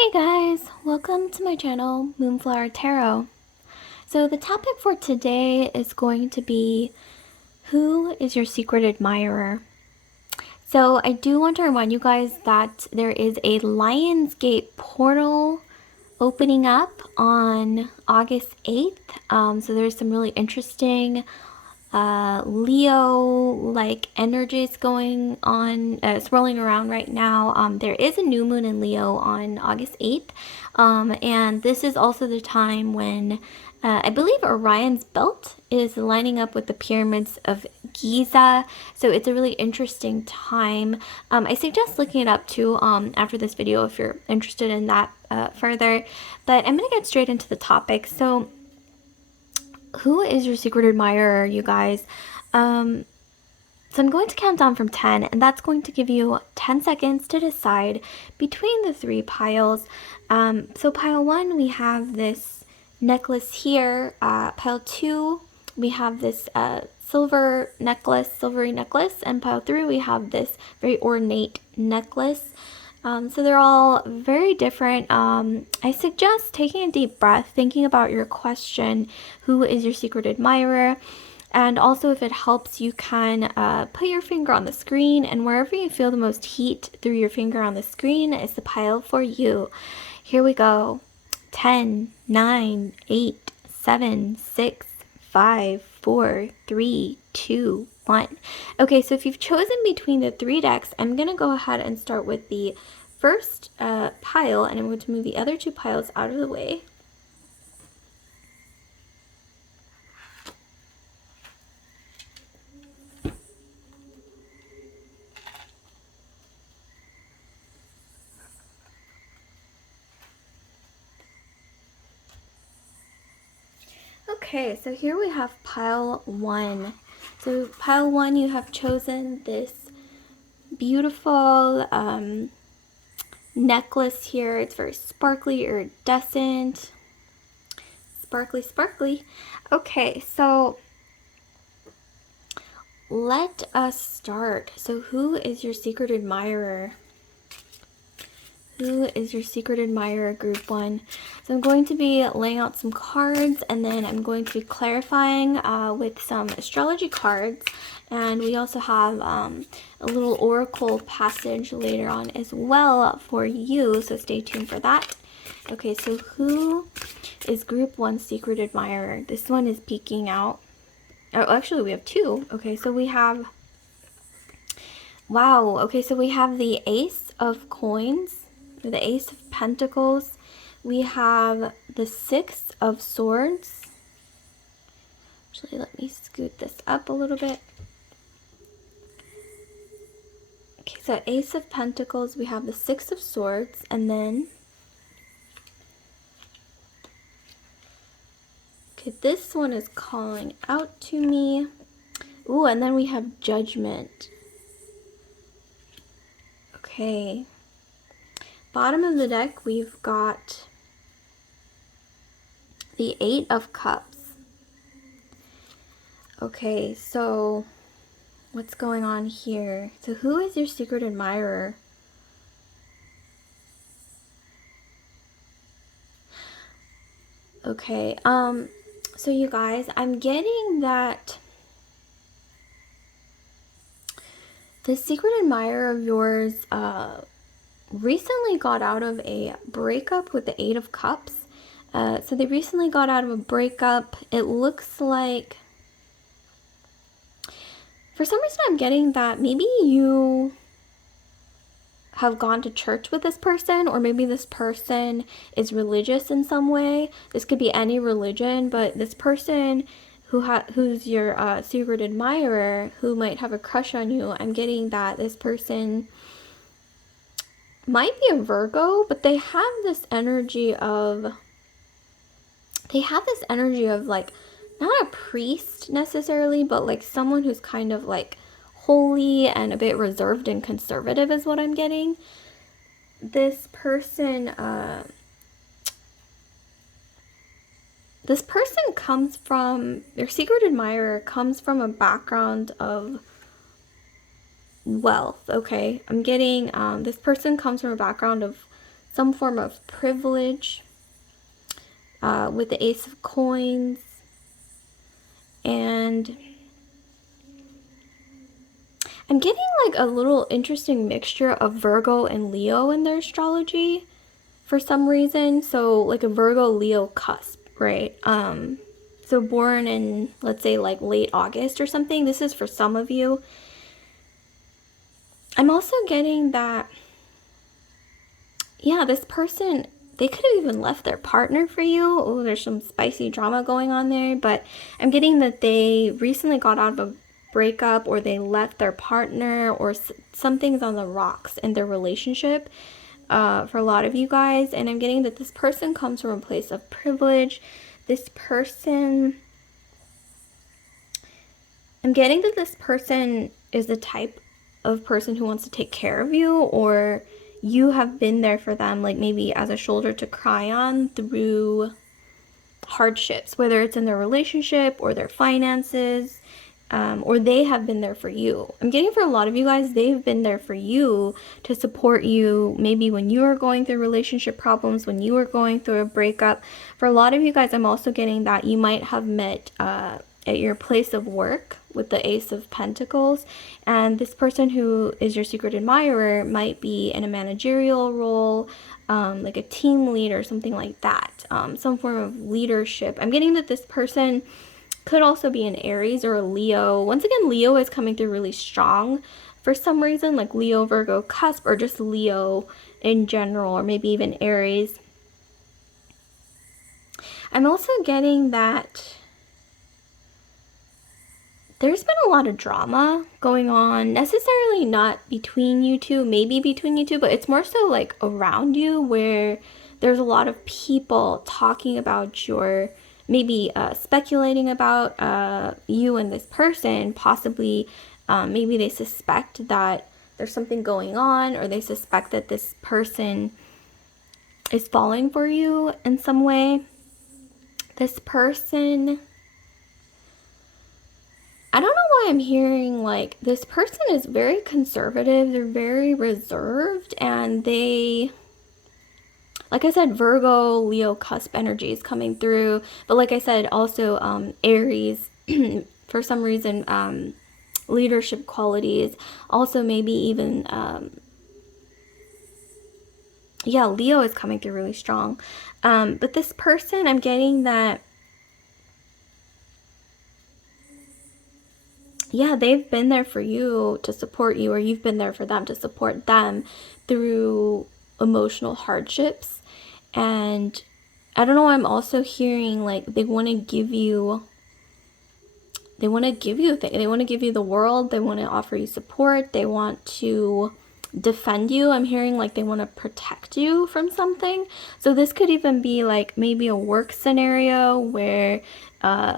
Hey guys, welcome to my channel, Moonflower Tarot. So the topic for today is going to be, who is your secret admirer? So I do want to remind you guys that there is a Lionsgate portal opening up on August 8th. So there's some really interesting Leo like energies going on, swirling around right now. There is a new moon in Leo on August 8th, and this is also the time when I believe Orion's belt is lining up with the pyramids of Giza, so it's a really interesting time. I suggest looking it up too after this video if you're interested in that further, but I'm going to get straight into the topic. So who is your secret admirer, you guys? So I'm going to count down from 10, and that's going to give you 10 seconds to decide between the three piles. So pile 1, we have this necklace here. Pile 2, we have this silvery necklace. And pile 3, we have this very ornate necklace. So they're all very different. I suggest taking a deep breath, thinking about your question, who is your secret admirer? And also, if it helps, you can put your finger on the screen, and wherever you feel the most heat through your finger on the screen is the pile for you. Here we go. 10, 9, 8, 7, 6, 5, 4, 3, 2, 1. Okay, so if you've chosen between the three decks, I'm going to go ahead and start with the first pile, and I'm going to move the other two piles out of the way. Okay, so here we have pile 1. So pile 1, you have chosen this beautiful necklace here. It's very sparkly, iridescent, sparkly. Okay, so let us start. So who is your secret admirer? Who is your secret admirer, group 1? So I'm going to be laying out some cards, and then I'm going to be clarifying with some astrology cards. And we also have a little oracle passage later on as well for you, so stay tuned for that. Okay, so who is group 1's secret admirer? This one is peeking out. Oh, actually we have two. Okay, so we have, wow, okay, so we have the Ace of Coins, the Ace of Pentacles. We have the Six of Swords. Actually, let me scoot this up a little bit. Okay, so Ace of Pentacles, we have the Six of Swords, and then, okay, this one is calling out to me. Ooh, and then we have Judgment. Okay. Bottom of the deck, we've got the Eight of Cups. Okay, so what's going on here? So who is your secret admirer? Okay, so you guys, I'm getting that the secret admirer of yours recently got out of a breakup with the Eight of Cups. So they recently got out of a breakup. It looks like, for some reason I'm getting that maybe you have gone to church with this person, or maybe this person is religious in some way. This could be any religion, but this person who's your secret admirer, who might have a crush on you, I'm getting that this person might be a Virgo, but they have this energy of, like, not a priest necessarily, but like someone who's kind of like holy and a bit reserved and conservative is what I'm getting. This person comes from, your secret admirer comes from a background of wealth. Okay, I'm getting this person comes from a background of some form of privilege with the Ace of Coins. And I'm getting like a little interesting mixture of Virgo and Leo in their astrology for some reason. So like a Virgo Leo cusp, right? So born in, let's say, like late August or something. This is for some of you. I'm also getting that, yeah, this person, they could have even left their partner for you. Oh, there's some spicy drama going on there. But I'm getting that they recently got out of a breakup, or they left their partner, or something's on the rocks in their relationship for a lot of you guys. And I'm getting that this person comes from a place of privilege. This person, I'm getting that this person is the type of person who wants to take care of you, or you have been there for them, like maybe as a shoulder to cry on through hardships, whether it's in their relationship or their finances, or they have been there for you. I'm getting for a lot of you guys, they've been there for you to support you, maybe when you were going through relationship problems, when you were going through a breakup. For a lot of you guys, I'm also getting that you might have met at your place of work with the Ace of Pentacles, and this person who is your secret admirer might be in a managerial role, like a team lead or something like that, some form of leadership. I'm getting that this person could also be an Aries or a Leo. Once again, Leo is coming through really strong for some reason, like Leo, Virgo cusp, or just Leo in general, or maybe even Aries. I'm also getting that there's been a lot of drama going on, necessarily not between you two, maybe between you two, but it's more so like around you, where there's a lot of people talking about your, maybe speculating about you and this person, possibly maybe they suspect that there's something going on, or they suspect that this person is falling for you in some way. This person, I don't know why I'm hearing like this person is very conservative, they're very reserved, and they, like I said, Virgo, Leo cusp energy is coming through. But like I said, also Aries, for some reason, leadership qualities. Also maybe even, yeah, Leo is coming through really strong. But this person, I'm getting that, yeah, they've been there for you to support you, or you've been there for them to support them through emotional hardships. And I don't know, I'm also hearing like they want to give you, they want to give you the world, they want to offer you support, they want to defend you. I'm hearing like they want to protect you from something. So this could even be like maybe a work scenario where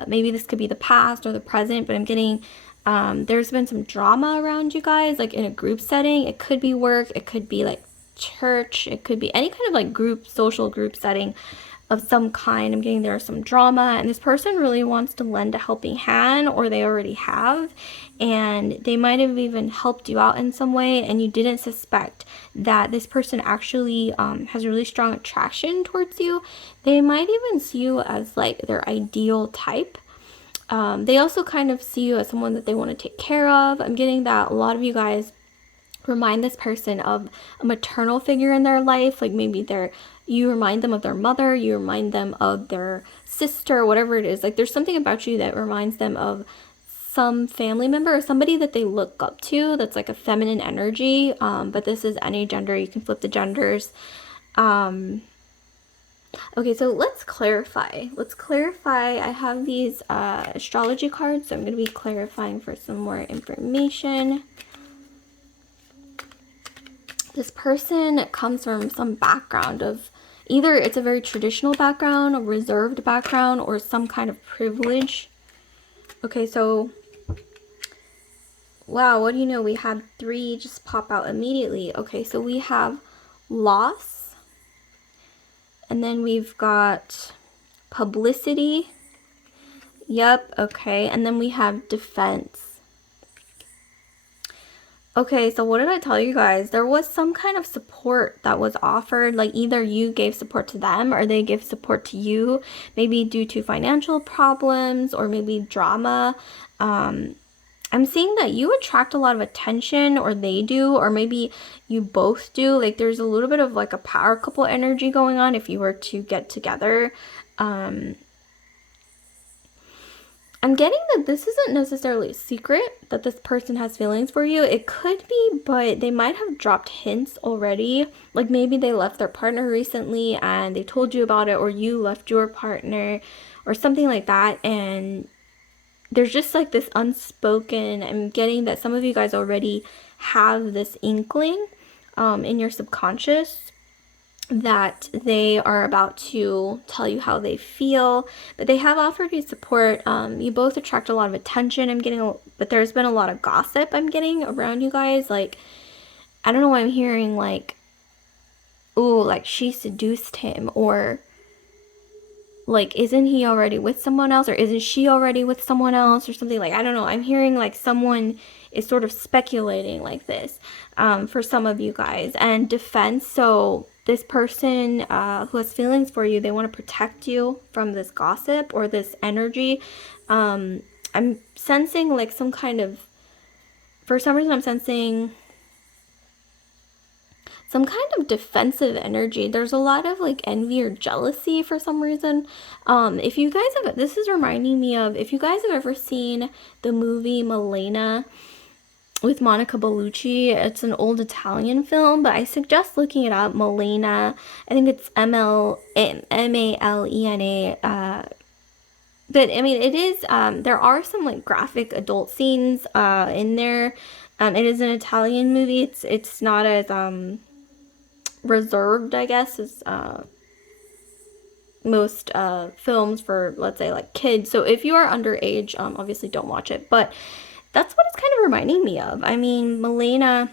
maybe this could be the past or the present, but I'm getting there's been some drama around you guys, like in a group setting. It could be work, it could be like church, it could be any kind of like group, social group setting of some kind. I'm getting there's some drama, and this person really wants to lend a helping hand, or they already have, and they might have even helped you out in some way, and you didn't suspect that this person actually has a really strong attraction towards you. They might even see you as like their ideal type. They also kind of see you as someone that they want to take care of. I'm getting that a lot of you guys remind this person of a maternal figure in their life, like maybe you remind them of their mother, you remind them of their sister, whatever it is. Like there's something about you that reminds them of some family member or somebody that they look up to, that's like a feminine energy. But this is any gender, you can flip the genders. Okay, so let's clarify. I have these astrology cards, so I'm going to be clarifying for some more information. This person comes from some background of, either it's a very traditional background, a reserved background, or some kind of privilege. Okay, so, wow, what do you know? We had 3 just pop out immediately. Okay, so we have loss, and then we've got publicity. Yep, okay, and then we have defense. Okay, so what did I tell you guys? There was some kind of support that was offered. Like either you gave support to them or they gave support to you, maybe due to financial problems or maybe drama. I'm seeing that you attract a lot of attention, or they do, or maybe you both do. Like there's a little bit of like a power couple energy going on if you were to get together. I'm getting that this isn't necessarily a secret that this person has feelings for you. It could be, but they might have dropped hints already. Like maybe they left their partner recently and they told you about it, or you left your partner, or something like that. And there's just like this unspoken, I'm getting that some of you guys already have this inkling in your subconscious that they are about to tell you how they feel, but they have offered you support. You both attract a lot of attention. I'm getting, but there's been a lot of gossip I'm getting around you guys. Like, I don't know why I'm hearing like, oh, like she seduced him, or like, isn't he already with someone else, or isn't she already with someone else, or something. Like, I don't know. I'm hearing like someone is sort of speculating like this for some of you guys. And defense, so this person who has feelings for you, they want to protect you from this gossip or this energy. I'm sensing like some kind of, for some reason, I'm sensing some kind of defensive energy. There's a lot of like envy or jealousy for some reason. If you guys have, this is reminding me of, if you guys have ever seen the movie Milena with Monica Bellucci, it's an old Italian film, but I suggest looking it up. Milena, I think it's Malena. But I mean, it is, there are some like graphic adult scenes in there. It is an Italian movie. It's not as reserved, I guess, as most films for, let's say, like kids. So if you are underage, obviously don't watch it. But that's what it's kind of reminding me of. I mean, Milena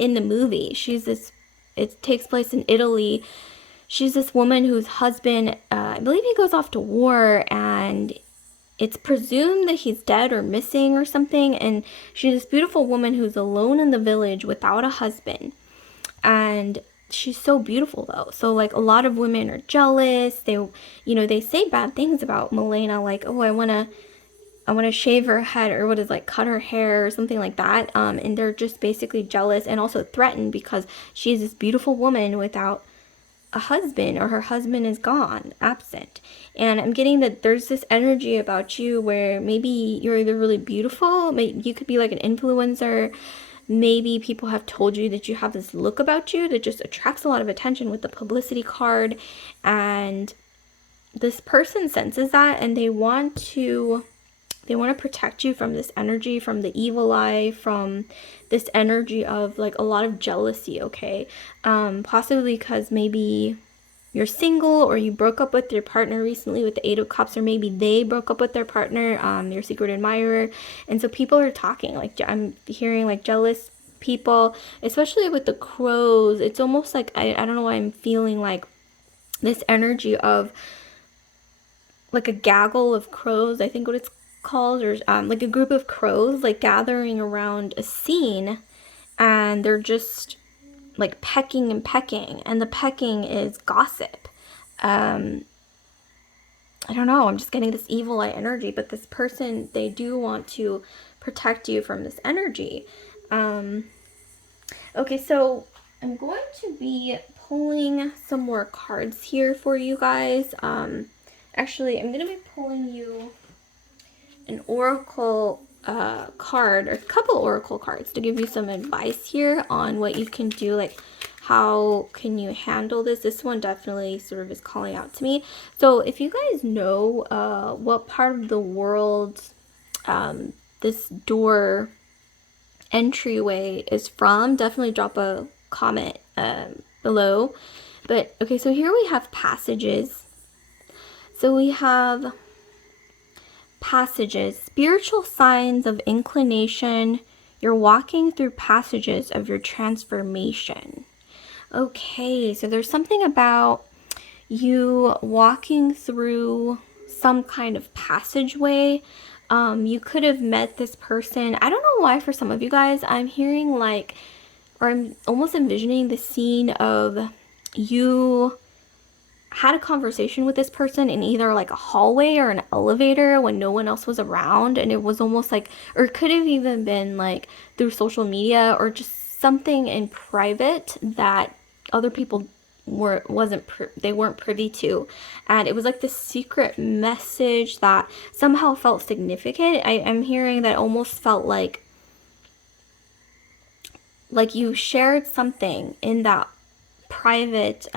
in the movie, she's this, it takes place in Italy. She's this woman whose husband, I believe he goes off to war, and it's presumed that he's dead or missing or something. And she's this beautiful woman who's alone in the village without a husband. And she's so beautiful though. So like a lot of women are jealous. They, you know, they say bad things about Milena, like, oh, I want to shave her head, or what is, like, cut her hair or something like that. And they're just basically jealous and also threatened because she's this beautiful woman without a husband, or her husband is gone, absent. And I'm getting that there's this energy about you where maybe you're either really beautiful, maybe you could be like an influencer. Maybe people have told you that you have this look about you that just attracts a lot of attention with the publicity card. And this person senses that, and they want to protect you from this energy, from the evil eye, from this energy of like a lot of jealousy, okay? Possibly because maybe you're single, or you broke up with your partner recently with the Eight of Cups, or maybe they broke up with their partner, your secret admirer. And so people are talking, like, I'm hearing like jealous people, especially with the crows. It's almost like, I don't know why I'm feeling like this energy of like a gaggle of crows, I think what it's called, or like a group of crows like gathering around a scene, and they're just like pecking and pecking, and the pecking is gossip. I don't know, I'm just getting this evil eye energy, but this person, they do want to protect you from this energy. Okay, so I'm going to be pulling some more cards here for you guys. Actually, I'm going to be pulling you an oracle card, or a couple oracle cards, to give you some advice here on what you can do, like how can you handle this. This one definitely sort of is calling out to me. So if you guys know what part of the world this door entryway is from, definitely drop a comment below. But okay, so here we have passages. So we have passages, spiritual signs of inclination. You're walking through passages of your transformation. Okay, so there's something about you walking through some kind of passageway. You could have met this person. I don't know why for some of you guys, I'm hearing like, or I'm almost envisioning the scene of you had a conversation with this person in either like a hallway or an elevator when no one else was around, and it was almost like, or it could have even been like through social media or just something in private that other people they weren't privy to, and it was like this secret message that somehow felt significant. I'm hearing that almost felt like you shared something in that private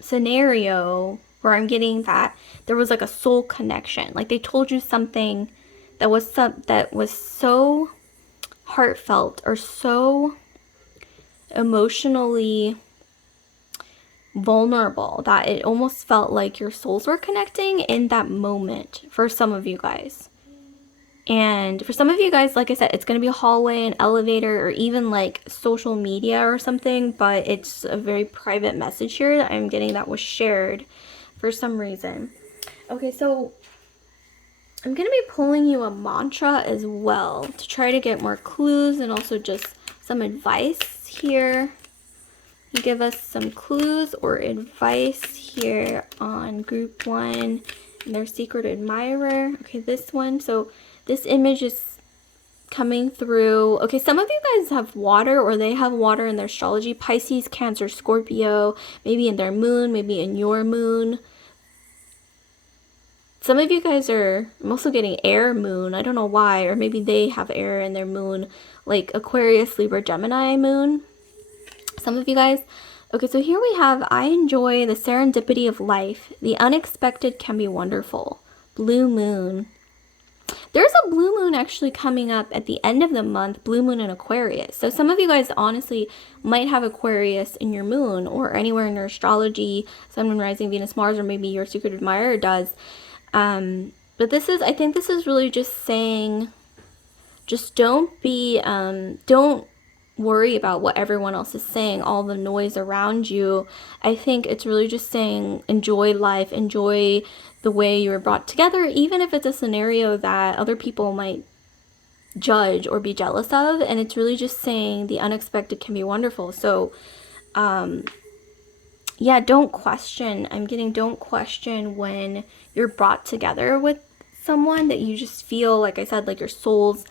scenario, where I'm getting that there was like a soul connection. Like they told you something that was so heartfelt or so emotionally vulnerable that it almost felt like your souls were connecting in that moment for some of you guys. And for some of you guys, like I said, it's going to be a hallway, an elevator, or even like social media or something, but it's a very private message here that I'm getting that was shared for some reason. Okay, so I'm going to be pulling you a mantra as well to try to get more clues and also just some advice here. You give us some clues or advice here on group 1 and their secret admirer. Okay, this one. So this image is coming through. Okay, some of you guys have water, or they have water in their astrology. Pisces, Cancer, Scorpio, maybe in their moon, maybe in your moon. Some of you guys I'm also getting air moon. I don't know why, or maybe they have air in their moon, like Aquarius, Libra, Gemini moon. Some of you guys. Okay, so here we have, I enjoy the serendipity of life. The unexpected can be wonderful. Blue moon. There's a blue moon actually coming up at the end of the month, blue moon in Aquarius. So some of you guys honestly might have Aquarius in your moon or anywhere in your astrology, Sun, Moon, Rising, Venus, Mars, or maybe your secret admirer does. But I think this is really just saying, just don't worry about what everyone else is saying, all the noise around you. I think it's really just saying, enjoy life, enjoy the way you were brought together, even if it's a scenario that other people might judge or be jealous of. And it's really just saying the unexpected can be wonderful. So, yeah, don't question. Don't question when you're brought together with someone that you just feel, like I said, like your souls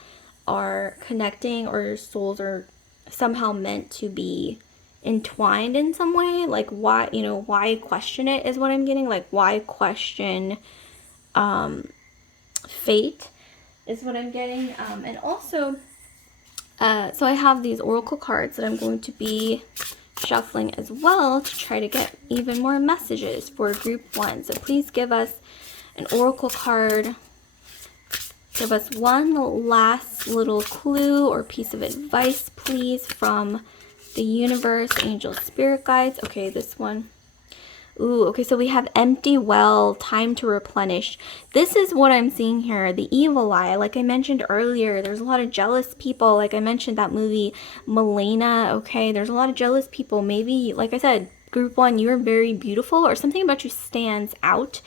are connecting, or your souls are somehow meant to be entwined in some way. Like, why question it is what I'm getting. Like, why question fate is what I'm getting. And also, so I have these oracle cards that I'm going to be shuffling as well to try to get even more messages for group 1. So please give us an oracle card. Give us one last little clue or piece of advice, please, from the universe, angels, spirit guides. Okay, this one. Ooh, okay, so we have empty well, time to replenish. This is what I'm seeing here, the evil eye. Like I mentioned earlier, there's a lot of jealous people. Like I mentioned that movie, Milena, okay? There's a lot of jealous people. Maybe, like I said, group 1, you're very beautiful, or something about you stands out.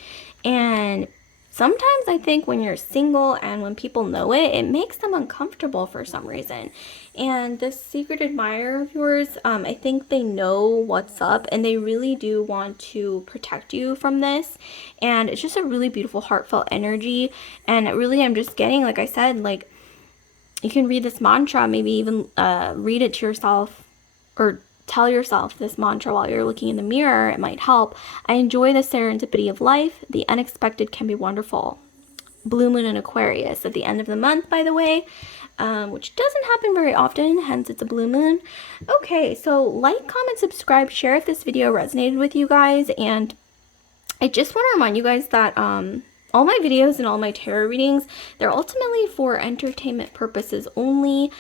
And sometimes I think when you're single and when people know it, it makes them uncomfortable for some reason. And this secret admirer of yours, I think they know what's up, and they really do want to protect you from this. And it's just a really beautiful, heartfelt energy. And really, I'm just getting, like I said, like, you can read this mantra, maybe even read it to yourself, or tell yourself this mantra while you're looking in the mirror. It might help. I enjoy the serendipity of life. The unexpected can be wonderful. Blue moon in Aquarius at the end of the month, by the way, which doesn't happen very often, hence it's a blue moon. Okay, so like, comment, subscribe, share if this video resonated with you guys. And I just want to remind you guys that all my videos and all my tarot readings, they're ultimately for entertainment purposes only.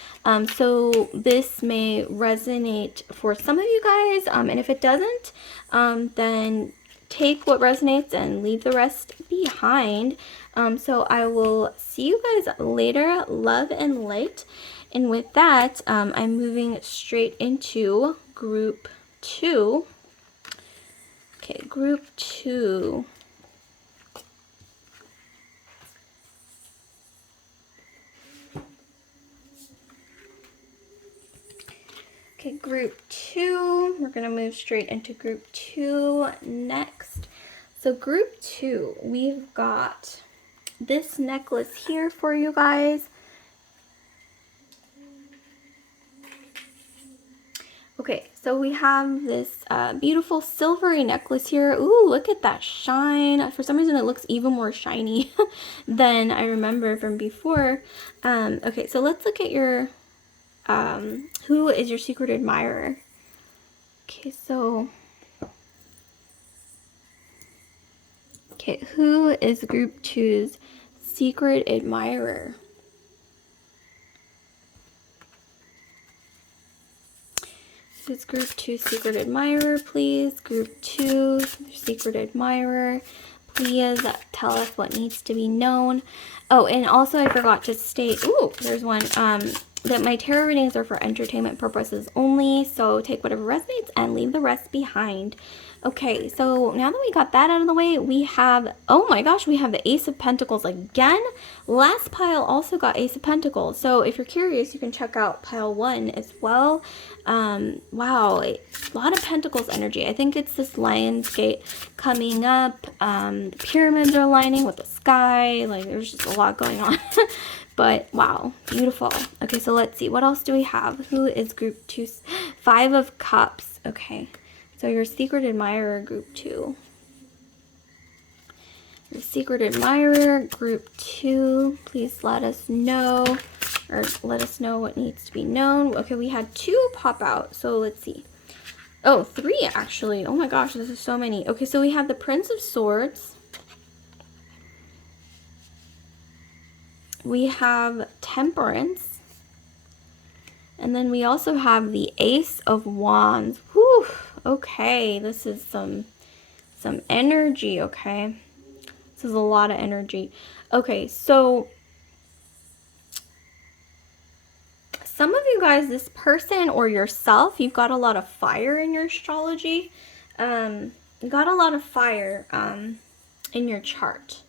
So this may resonate for some of you guys, and if it doesn't, then take what resonates and leave the rest behind. So I will see you guys later. Love and light. And with that, I'm moving straight into group 2. Okay, group 2. Okay, group 2. We're going to move straight into group 2 next. So group 2, we've got this necklace here for you guys. Okay, so we have this beautiful silvery necklace here. Ooh, look at that shine. For some reason, it looks even more shiny than I remember from before. Okay, so let's look at your, who is your secret admirer? Okay, so, who is group 2's secret admirer? This group 2 secret admirer, please. Group 2 secret admirer, please tell us what needs to be known. Oh, and also I forgot to state, ooh, there's one, that my tarot readings are for entertainment purposes only, so take whatever resonates and leave the rest behind. Okay, so now that we got that out of the way, we have, oh my gosh, we have the Ace of Pentacles again. Last pile also got Ace of Pentacles, so if you're curious, you can check out pile 1 as well. Wow, a lot of Pentacles energy. I think it's this Lion's Gate coming up. The pyramids are aligning with the sky. Like, there's just a lot going on. But wow, beautiful. Okay, so let's see. What else do we have? Who is group 2? 5 of Cups. Okay, so your secret admirer, group 2. Your secret admirer, group 2. Please let us know, or let us know what needs to be known. Okay, we had 2 pop out, so let's see. Oh, 3 actually. Oh my gosh, this is so many. Okay, so we have the Prince of Swords. We have Temperance. And then we also have the Ace of Wands. Whew. Okay, this is some energy, okay? This is a lot of energy. Okay, so some of you guys, this person or yourself, you've got a lot of fire in your astrology. You got a lot of fire in your chart.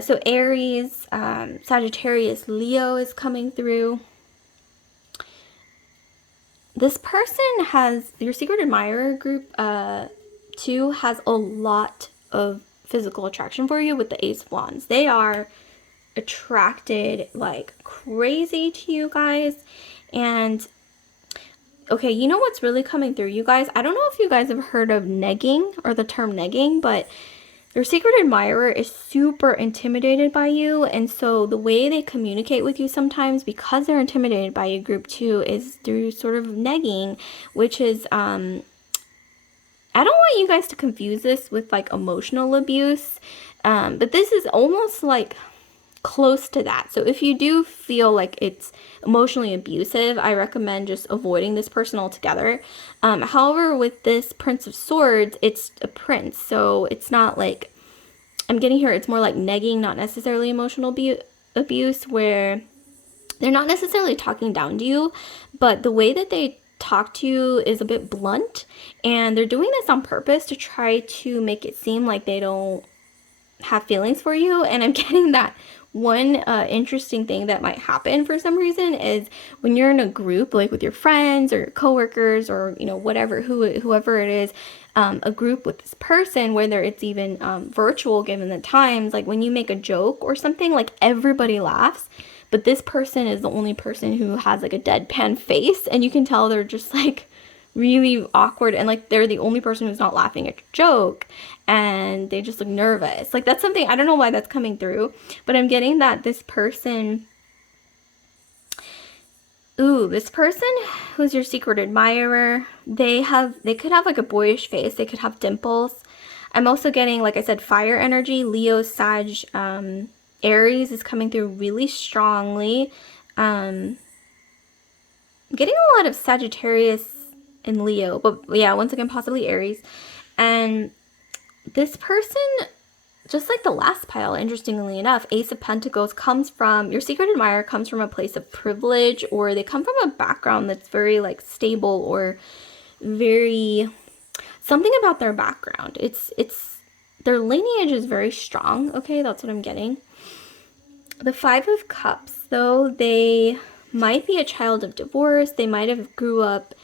So Aries, Sagittarius, Leo is coming through. This person has, your secret admirer group 2 has a lot of physical attraction for you with the Ace of Wands. They are attracted like crazy to you guys. And okay, you know what's really coming through, you guys? I don't know if you guys have heard of negging or the term negging, but your secret admirer is super intimidated by you, and so the way they communicate with you sometimes, because they're intimidated by you, group 2, is through sort of negging, which is, I don't want you guys to confuse this with like emotional abuse, but this is almost like close to that. So if you do feel like it's emotionally abusive, I recommend just avoiding this person altogether. However, with this Prince of Swords, it's a prince, so it's not like, I'm getting here, it's more like negging, not necessarily emotional abuse, where they're not necessarily talking down to you, but the way that they talk to you is a bit blunt, and they're doing this on purpose to try to make it seem like they don't have feelings for you. And I'm getting that one interesting thing that might happen for some reason is when you're in a group, like with your friends or your coworkers or, you know, whatever, whoever it is, a group with this person, whether it's even virtual given the times, like when you make a joke or something, like everybody laughs, but this person is the only person who has like a deadpan face, and you can tell they're just like really awkward, and like they're the only person who's not laughing at your joke, and they just look nervous. Like that's something, I don't know why that's coming through, but I'm getting that this person, this person who's your secret admirer, they could have like a boyish face, they could have dimples. I'm also getting, like I said, fire energy. Leo, Sag, Aries is coming through really strongly. I'm getting a lot of Sagittarius and Leo, but yeah, once again, possibly Aries. And this person, just like the last pile, interestingly enough, Ace of Pentacles comes from, your secret admirer comes from a place of privilege, or they come from a background that's very like stable, or very, something about their background. It's their lineage is very strong. Okay, that's what I'm getting. The 5 of Cups, though, they might be a child of divorce. They might have grew up,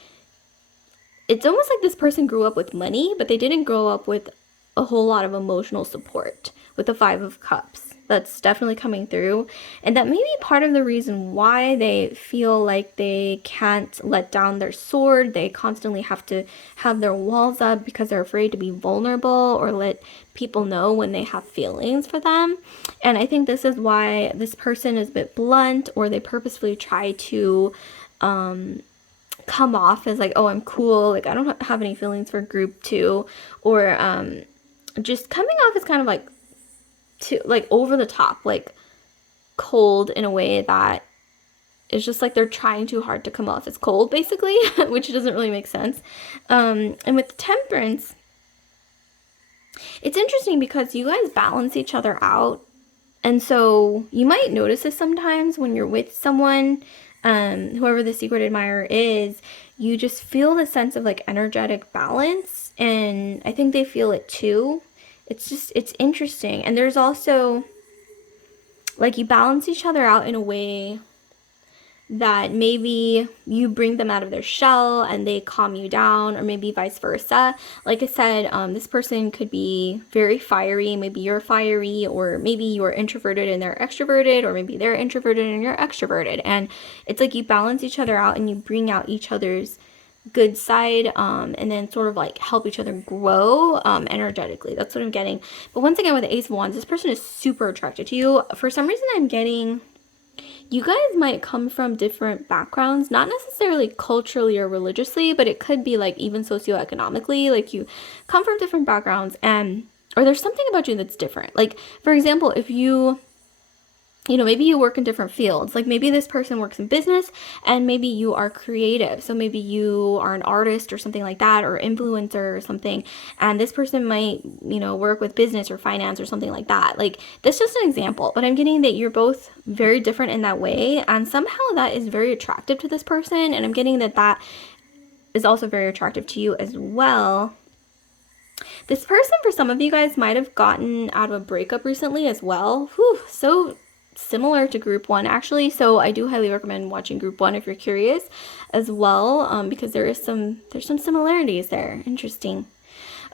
it's almost like this person grew up with money, but they didn't grow up with a whole lot of emotional support with the Five of Cups. That's definitely coming through. And that may be part of the reason why they feel like they can't let down their sword. They constantly have to have their walls up because they're afraid to be vulnerable or let people know when they have feelings for them. And I think this is why this person is a bit blunt, or they purposefully try to come off as like, oh, I'm cool, like I don't have any feelings for group 2, or just coming off as kind of like too like over the top, like cold in a way that is just like they're trying too hard to come off as cold, basically, which doesn't really make sense. And with Temperance, it's interesting because you guys balance each other out. And so you might notice this sometimes when you're with someone, whoever the secret admirer is, you just feel the sense of like energetic balance. And I think they feel it too. It's interesting. And there's also like you balance each other out in a way that maybe you bring them out of their shell and they calm you down, or maybe vice versa. Like I said, this person could be very fiery. Maybe you're fiery, or maybe you're introverted and they're extroverted, or maybe they're introverted and you're extroverted. And it's like you balance each other out and you bring out each other's good side, and then sort of like help each other grow energetically. That's what I'm getting. But once again, with the Ace of Wands, this person is super attracted to you. For some reason, I'm getting you guys might come from different backgrounds, not necessarily culturally or religiously, but it could be like even socioeconomically, like you come from different backgrounds, and or there's something about you that's different. Like, for example, if you know, maybe you work in different fields. Like maybe this person works in business and maybe you are creative. So maybe you are an artist or something like that, or influencer or something. And this person might, you know, work with business or finance or something like that. Like that's just an example, but I'm getting that you're both very different in that way. And somehow that is very attractive to this person. And I'm getting that that is also very attractive to you as well. This person, for some of you guys, might have gotten out of a breakup recently as well. Whew, so similar to group 1 actually, so I do highly recommend watching group 1 if you're curious as well, because there's some similarities there. Interesting.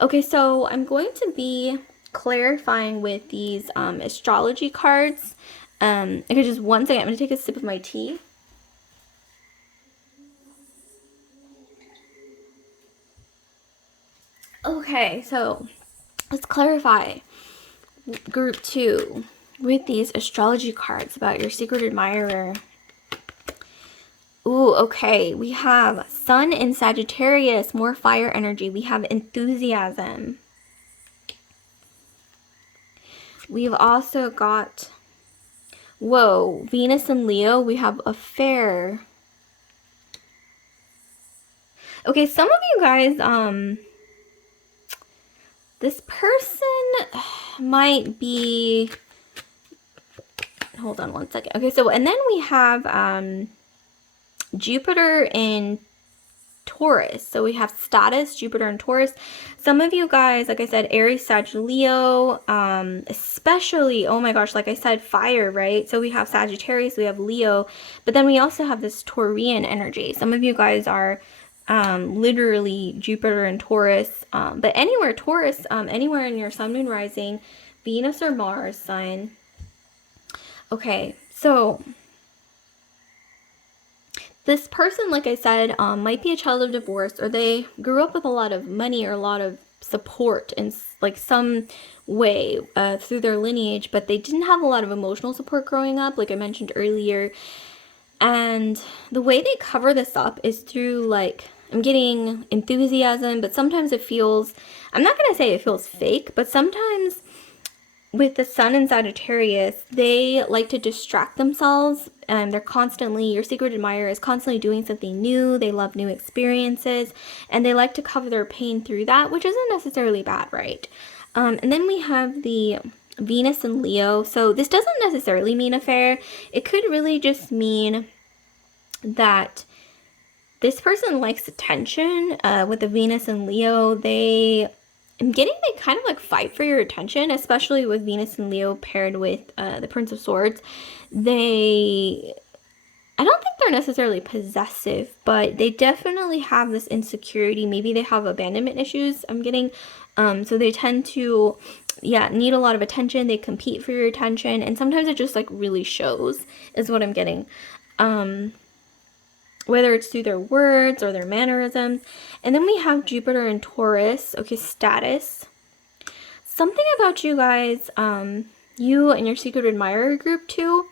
Okay, so I'm going to be clarifying with these astrology cards. Okay, just one second. I'm going to take a sip of my tea. Okay, so let's clarify group 2 with these astrology cards about your secret admirer. Ooh, okay. We have Sun in Sagittarius, more fire energy. We have enthusiasm. We've also got, whoa, Venus and Leo. We have affair. Okay, some of you guys, this person might be, hold on one second. Okay, so, and then we have Jupiter in Taurus. So we have status, Jupiter and Taurus. Some of you guys, like I said, Aries, Sag, Leo, especially, oh my gosh, like I said, fire, right? So we have Sagittarius, we have Leo, but then we also have this Taurian energy. Some of you guys are literally Jupiter and Taurus, but anywhere Taurus, anywhere in your sun, moon, rising, Venus or Mars sign. Okay, so this person, like I said, might be a child of divorce, or they grew up with a lot of money or a lot of support in like some way through their lineage, but they didn't have a lot of emotional support growing up, like I mentioned earlier. And the way they cover this up is through, like, I'm getting enthusiasm, but sometimes it feels, I'm not going to say it feels fake, but sometimes with the Sun in Sagittarius, they like to distract themselves, and they're constantly, your secret admirer is constantly doing something new. They love new experiences, and they like to cover their pain through that, which isn't necessarily bad, right? And then we have the Venus and Leo. So this doesn't necessarily mean affair. It could really just mean that this person likes attention. With the Venus and Leo, I'm getting they kind of like fight for your attention, especially with Venus and Leo paired with the Prince of Swords. They I don't think they're necessarily possessive, but they definitely have this insecurity. Maybe they have abandonment issues, I'm getting. So they tend to, yeah, need a lot of attention. They compete for your attention, and sometimes it just like really shows, is what I'm getting. Whether it's through their words or their mannerisms. And then we have Jupiter and Taurus. Okay, status. Something about you guys, you and your secret admirer group too,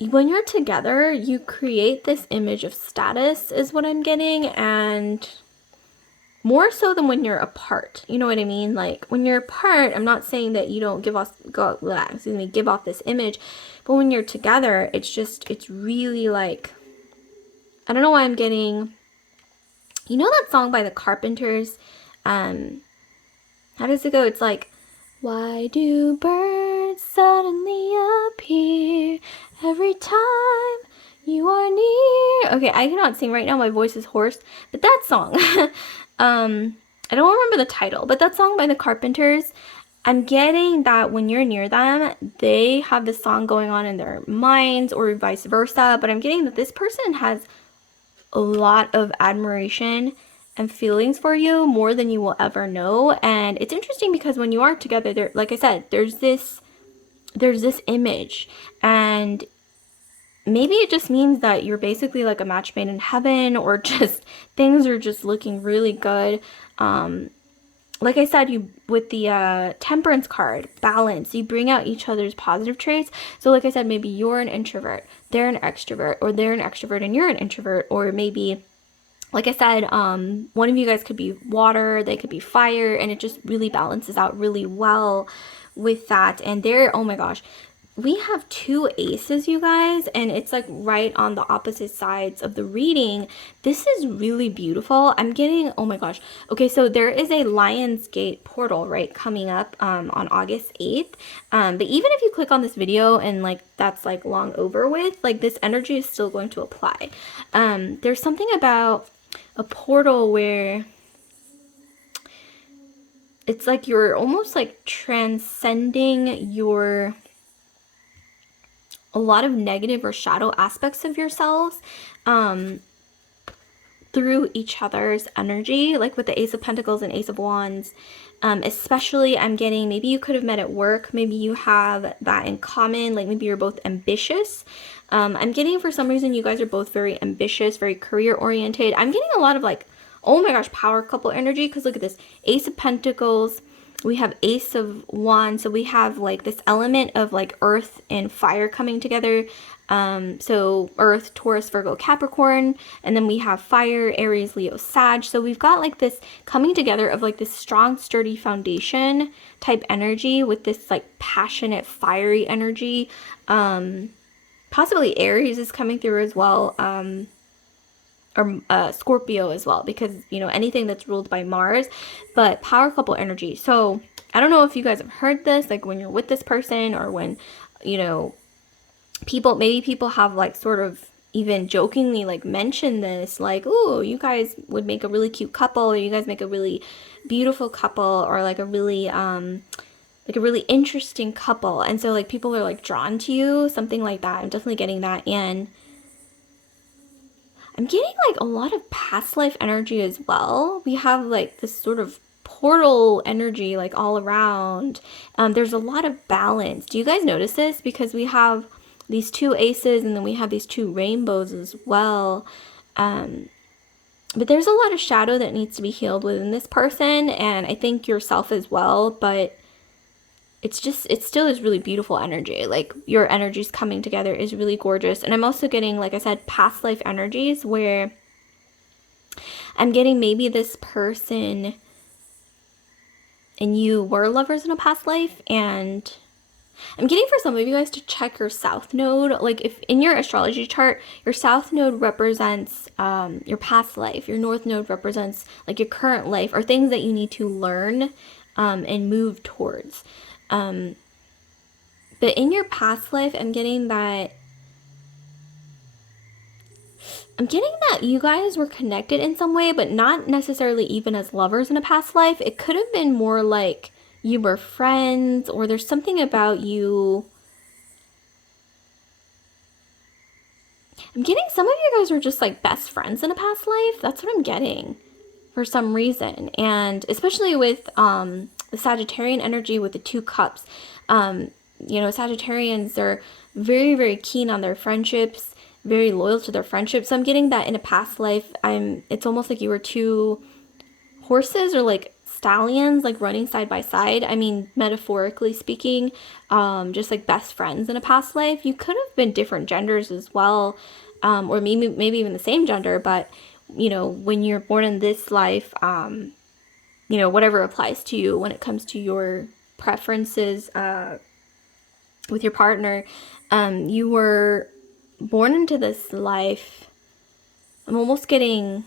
when you're together, you create this image of status, is what I'm getting, and more so than when you're apart. You know what I mean? Like, when you're apart, I'm not saying that you don't give off this image, but when you're together, it's really like, I don't know why I'm getting, you know that song by the Carpenters? How does it go? It's like, why do birds suddenly appear every time you are near? Okay, I cannot sing right now. My voice is hoarse. But that song, I don't remember the title, but that song by the Carpenters, I'm getting that when you're near them, they have this song going on in their minds or vice versa. But I'm getting that this person has a lot of admiration and feelings for you, more than you will ever know. And it's interesting because when you are together, there, like I said, there's this image, and maybe it just means that you're basically like a match made in heaven, or just things are just looking really good. Like I said, you with the temperance card, balance, you bring out each other's positive traits. So like I said, maybe you're an introvert, they're an extrovert, or they're an extrovert and you're an introvert, or maybe, like I said, one of you guys could be water, they could be fire, and it just really balances out really well with that. And there, oh my gosh, we have two aces, you guys, and it's like right on the opposite sides of the reading. This is really beautiful. I'm getting, oh my gosh. Okay, so there is a Lionsgate portal, right, coming up on August 8th. But even if you click on this video and like that's like long over with, like this energy is still going to apply. There's something about a portal where it's like you're almost like transcending your a lot of negative or shadow aspects of yourselves through each other's energy, like with the Ace of Pentacles and Ace of Wands. Especially, I'm getting, maybe you could have met at work, maybe you have that in common, like maybe you're both ambitious. I'm getting, for some reason, you guys are both very ambitious, very career oriented. I'm getting a lot of like, oh my gosh, power couple energy, because look at this, Ace of Pentacles, we have Ace of Wands, so we have like this element of like earth and fire coming together. So earth, Taurus, Virgo, Capricorn, and then we have fire, Aries, Leo, Sag. So we've got like this coming together of like this strong, sturdy foundation type energy with this like passionate, fiery energy. Possibly Aries is coming through as well. Or Scorpio as well, because, you know, anything that's ruled by Mars, but power couple energy. So I don't know if you guys have heard this, like when you're with this person, or when, you know, maybe people have like sort of even jokingly like mentioned this, like, oh, you guys would make a really cute couple, or you guys make a really beautiful couple, or like a really interesting couple. And so like people are like drawn to you, something like that. I'm definitely getting that. And I'm getting like a lot of past life energy as well. We have like this sort of portal energy like all around. There's a lot of balance. Do you guys notice this? Because we have these two aces, and then we have these two rainbows as well. But there's a lot of shadow that needs to be healed within this person, and I think yourself as well. But it still is really beautiful energy. Like your energies coming together is really gorgeous. And I'm also getting, like I said, past life energies, where I'm getting maybe this person and you were lovers in a past life. And I'm getting for some of you guys to check your south node. Like if in your astrology chart, your south node represents your past life, your north node represents like your current life, or things that you need to learn and move towards. But in your past life, I'm getting that you guys were connected in some way, but not necessarily even as lovers in a past life. It could have been more like you were friends, or there's something about you. I'm getting some of you guys were just like best friends in a past life. That's what I'm getting for some reason. And especially with the Sagittarian energy with the 2 cups. You know, Sagittarians are very, very keen on their friendships, very loyal to their friendships. So I'm getting that in a past life. It's almost like you were 2 horses or like stallions, like running side by side. I mean, metaphorically speaking, just like best friends in a past life. You could have been different genders as well, or maybe even the same gender. But you know, when you're born in this life, you know, whatever applies to you when it comes to your preferences with your partner, you were born into this life. I'm almost getting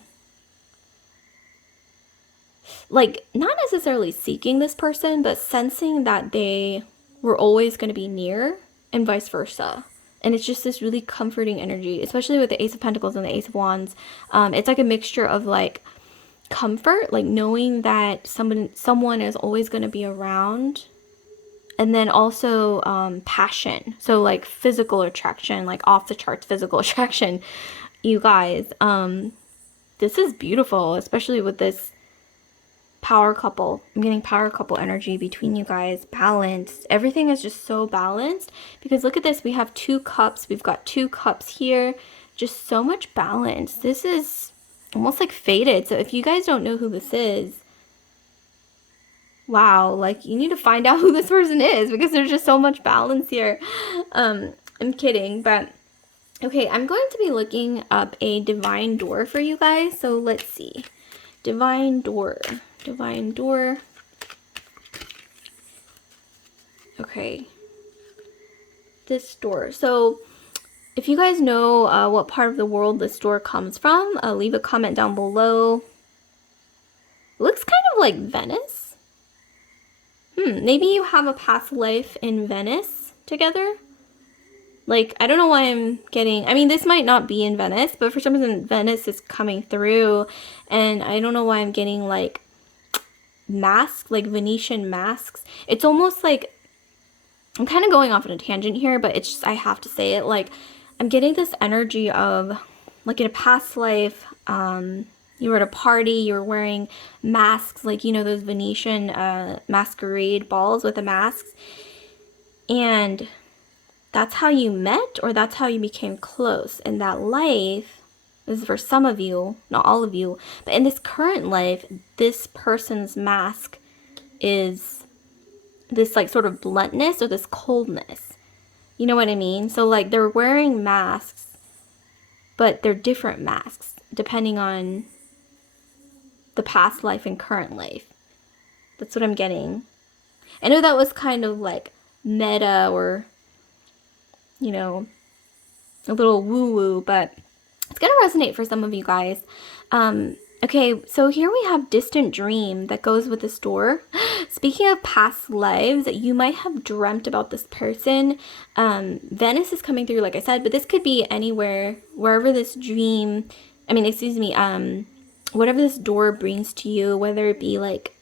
like not necessarily seeking this person, but sensing that they were always going to be near and vice versa. And it's just this really comforting energy, especially with the Ace of Pentacles and the Ace of Wands. It's like a mixture of like comfort, like knowing that someone is always going to be around, and then also passion. So like physical attraction, like off the charts physical attraction. You guys, this is beautiful, especially with this power couple. I'm getting power couple energy between you guys. Balanced. Everything is just so balanced, because look at this. We have 2 cups. We've got 2 cups here. Just so much balance. This is almost like fated. So if you guys don't know who this is, wow, like you need to find out who this person is, because there's just so much balance here. I'm kidding, but okay, I'm going to be looking up a divine door for you guys. So let's see. Divine door. Divine door. Okay. This door. So if you guys know what part of the world this door comes from, leave a comment down below. It looks kind of like Venice. Maybe you have a past life in Venice together. Like, I don't know why I'm getting, I mean, this might not be in Venice, but for some reason Venice is coming through, and I don't know why I'm getting like masks, like Venetian masks. It's almost like, I'm kind of going off on a tangent here, but it's just, I have to say it, like, I'm getting this energy of, like, in a past life, you were at a party, you were wearing masks, like, you know, those Venetian masquerade balls with the masks, and that's how you met, or that's how you became close in that life. This is for some of you, not all of you, but in this current life, this person's mask is this like sort of bluntness or this coldness. You know what I mean? So like they're wearing masks, but they're different masks depending on the past life and current life. That's what I'm getting. I know that was kind of like meta, or, you know, a little woo-woo, but it's going to resonate for some of you guys. Okay, so here we have distant dream that goes with this door. Speaking of past lives, you might have dreamt about this person. Venice is coming through, like I said, but this could be anywhere, wherever this dream, I mean, excuse me, whatever this door brings to you, whether it be like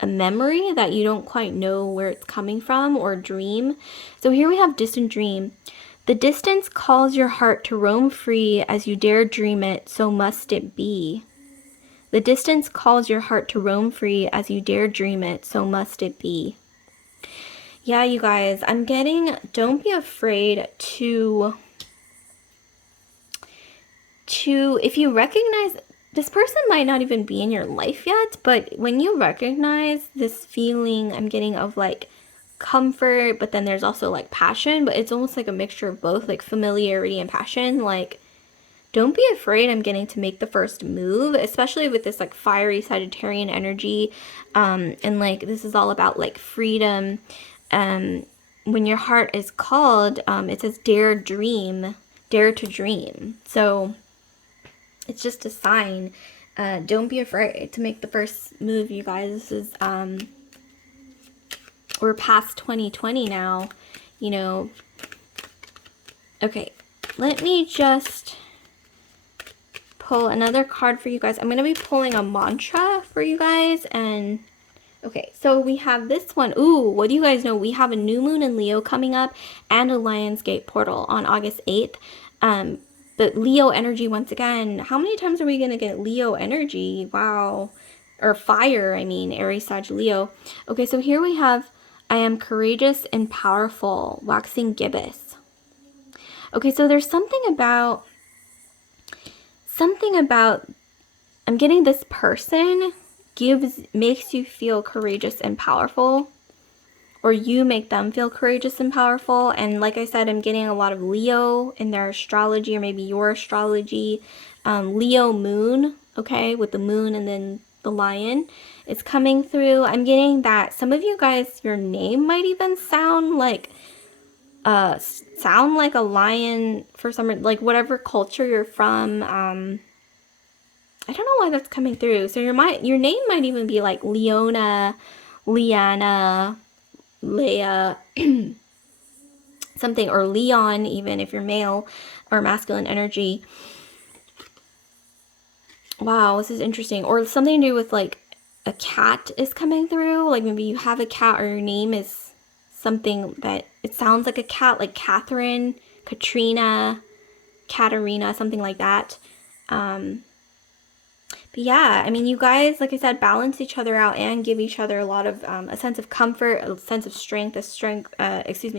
a memory that you don't quite know where it's coming from, or a dream. So here we have distant dream. The distance calls your heart to roam free as you dare dream it, so must it be. The distance calls your heart to roam free as you dare dream it, so must it be. Yeah, you guys, I'm getting, don't be afraid to if you recognize, this person might not even be in your life yet, but when you recognize this feeling I'm getting of like comfort, but then there's also like passion, but it's almost like a mixture of both, like familiarity and passion. Like, don't be afraid, I'm getting, to make the first move, especially with this like fiery Sagittarian energy. And like this is all about like freedom. When your heart is called, it says dare dream, dare to dream. So it's just a sign. Don't be afraid to make the first move, you guys. This is we're past 2020 now, you know. Okay, let me just pull another card for you guys. I'm going to be pulling a mantra for you guys. And okay, so we have this one. Ooh, what do you guys know? We have a new moon in Leo coming up and a Lionsgate portal on August 8th. But Leo energy, once again, how many times are we going to get Leo energy? Wow. Or fire, I mean, Aries, Sag, Leo. Okay, so here we have, I am courageous and powerful, waxing gibbous. Okay, so there's something about, I'm getting this person makes you feel courageous and powerful, or you make them feel courageous and powerful. And like I said, I'm getting a lot of Leo in their astrology, or maybe your astrology. Leo moon, okay, with the moon and then the lion is coming through. I'm getting that some of you guys, your name might even sound like a lion for some reason, like whatever culture you're from. I don't know why that's coming through. So your name might even be like Leona, Liana, Leia, something, or Leon, even if you're male or masculine energy. Wow, this is interesting. Or something to do with like a cat is coming through. Like maybe you have a cat, or your name is something that it sounds like a cat, like Catherine, Katrina, Katarina, something like that. But yeah, I mean, you guys, like I said, balance each other out and give each other a lot of, a sense of comfort, a sense of strength,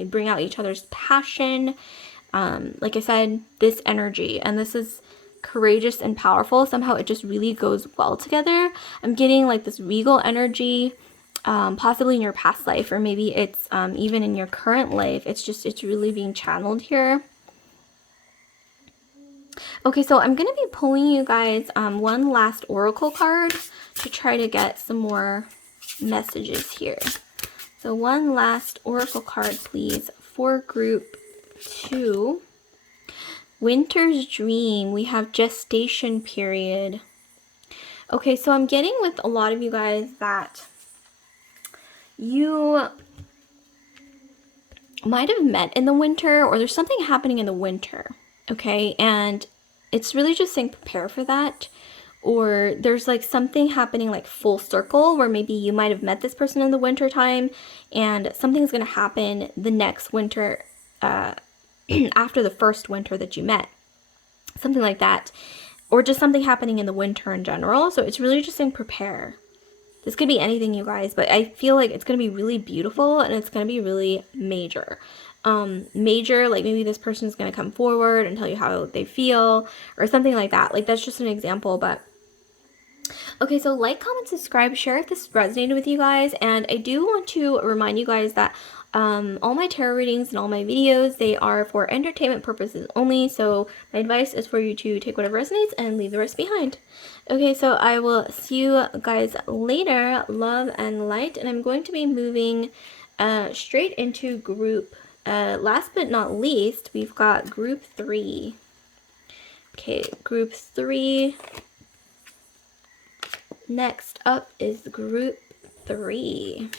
bring out each other's passion. Like I said, this energy, and this is courageous and powerful. Somehow it just really goes well together. I'm getting like this regal energy, possibly in your past life, or maybe it's even in your current life. It's really being channeled here. Okay, so I'm going to be pulling you guys one last oracle card to try to get some more messages here. So one last oracle card, please, for group 2. Winter's Dream. We have gestation period. Okay, so I'm getting with a lot of you guys that you might have met in the winter, or there's something happening in the winter, okay? And it's really just saying prepare for that. Or there's like something happening like full circle, where maybe you might have met this person in the winter time and something's going to happen the next winter after the first winter that you met. Something like that. Or just something happening in the winter in general. So it's really just saying prepare. This could be anything, you guys, but I feel like it's going to be really beautiful, and it's going to be really major. Major, like maybe this person is going to come forward and tell you how they feel or something like that. Like that's just an example, but okay, so like, comment, subscribe, share if this resonated with you guys. And I do want to remind you guys that all my tarot readings and all my videos, they are for entertainment purposes only. So my advice is for you to take whatever resonates and leave the rest behind. Okay, so I will see you guys later. Love and light. And I'm going to be moving straight into group. Last but not least, we've got group 3. Okay, group 3. Next up is group 3.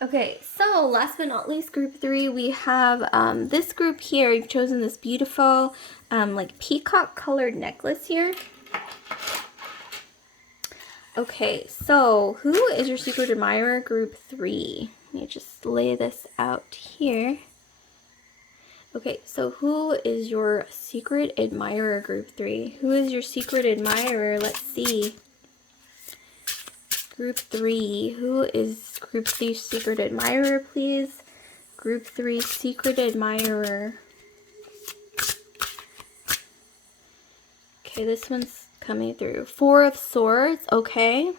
Okay, so last but not least, group 3, we have this group here. You've chosen this beautiful like peacock colored necklace here. Okay, so who is your secret admirer, group 3? Let me just lay this out here. Okay, so who is your secret admirer, group 3? Who is your secret admirer? Let's see. Group 3. Who is group 3's secret admirer, please? Group 3 secret admirer. Okay, this one's coming through. 4 of Swords, okay.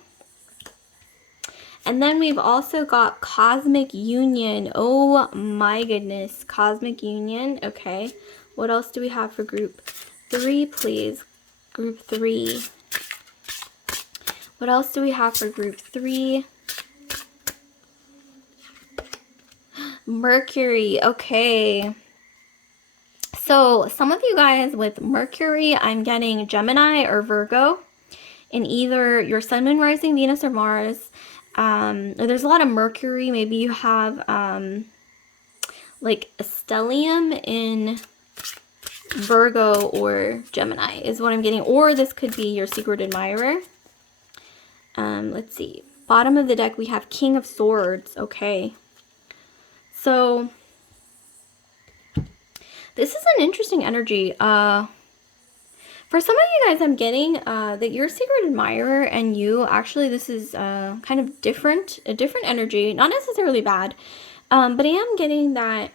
And then we've also got Cosmic Union. Oh my goodness. Cosmic Union. Okay. What else do we have for group 3, please? Group 3. What else do we have for group 3? Mercury. Okay. So some of you guys with Mercury, I'm getting Gemini or Virgo in either your Sun, Moon, Rising, Venus, or Mars. There's a lot of Mercury. Maybe you have like a stellium in Virgo or Gemini is what I'm getting. Or this could be your secret admirer. Let's see. bottom of the deck, we have King of Swords. Okay. So this is an interesting energy. For some of you guys, I'm getting that your secret admirer and you, actually, this is kind of different, a different energy, not necessarily bad, but I am getting that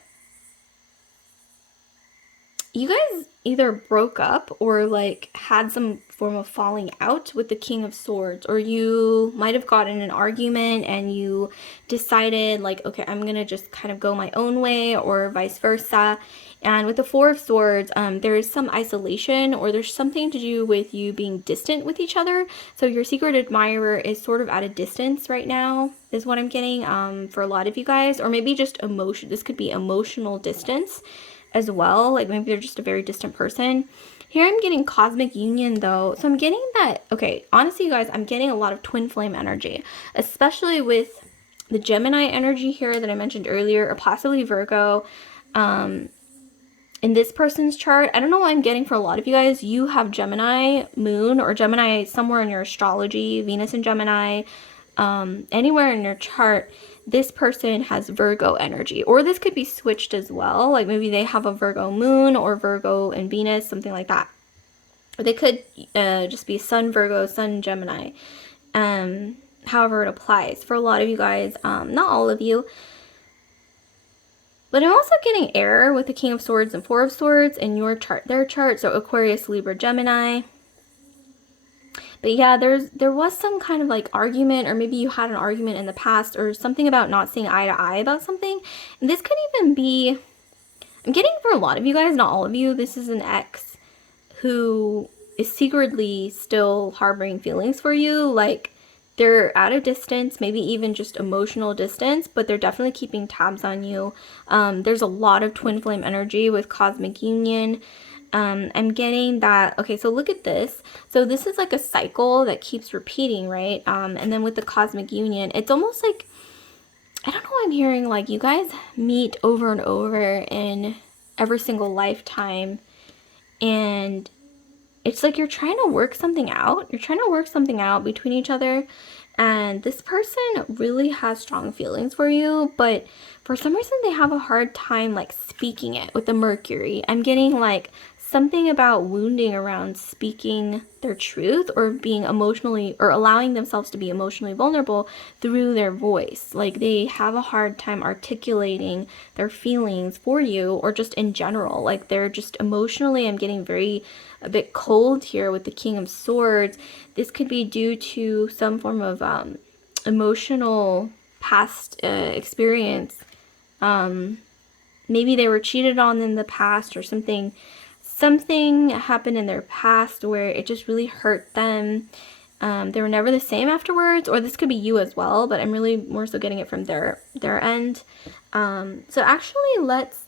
you guys either broke up or like had some form of falling out with the King of Swords, or you might have gotten in an argument and you decided like, okay, I'm gonna just kind of go my own way, or vice versa. And with the Four of Swords, there is some isolation, or there's something to do with you being distant with each other. So your secret admirer is sort of at a distance right now, is what I'm getting for a lot of you guys. Or maybe just emotion. This could be emotional distance as well. Like maybe they're just a very distant person. Here I'm getting cosmic union though. So I'm getting that, okay, honestly you guys, I'm getting a lot of twin flame energy, especially with the Gemini energy here that I mentioned earlier, or possibly Virgo. In this person's chart, I don't know what I'm getting for a lot of you guys. You have Gemini moon, or Gemini somewhere in your astrology, Venus in Gemini, anywhere in your chart. This person has Virgo energy, or this could be switched as well. Like maybe they have a Virgo moon or Virgo and Venus, something like that. Or they could just be Sun Virgo, Sun Gemini. However it applies for a lot of you guys, not all of you. But I'm also getting air with the King of Swords and Four of Swords in your chart, their chart. So Aquarius, Libra, Gemini. But yeah, there was some kind of like argument, or maybe you had an argument in the past, or something about not seeing eye to eye about something. And this could even be, I'm getting for a lot of you guys, not all of you, this is an ex who is secretly still harboring feelings for you. Like they're at a distance, maybe even just emotional distance, but they're definitely keeping tabs on you. There's a lot of twin flame energy with cosmic union. I'm getting that, okay, so look at this. So this is like a cycle that keeps repeating, right? And then with the cosmic union, it's almost like, I don't know what I'm hearing, like you guys meet over and over in every single lifetime, and it's like you're trying to work something out. You're trying to work something out between each other, and this person really has strong feelings for you, but for some reason they have a hard time like speaking it with the Mercury. I'm getting like something about wounding around speaking their truth, or being emotionally, or allowing themselves to be emotionally vulnerable through their voice. Like they have a hard time articulating their feelings for you, or just in general. Like they're just emotionally, I'm getting a bit cold here with the King of Swords. This could be due to some form of emotional past experience. Maybe they were cheated on in the past, or something happened in their past where it just really hurt them. They were never the same afterwards, or this could be you as well, but I'm really more so getting it from their end. So actually, let's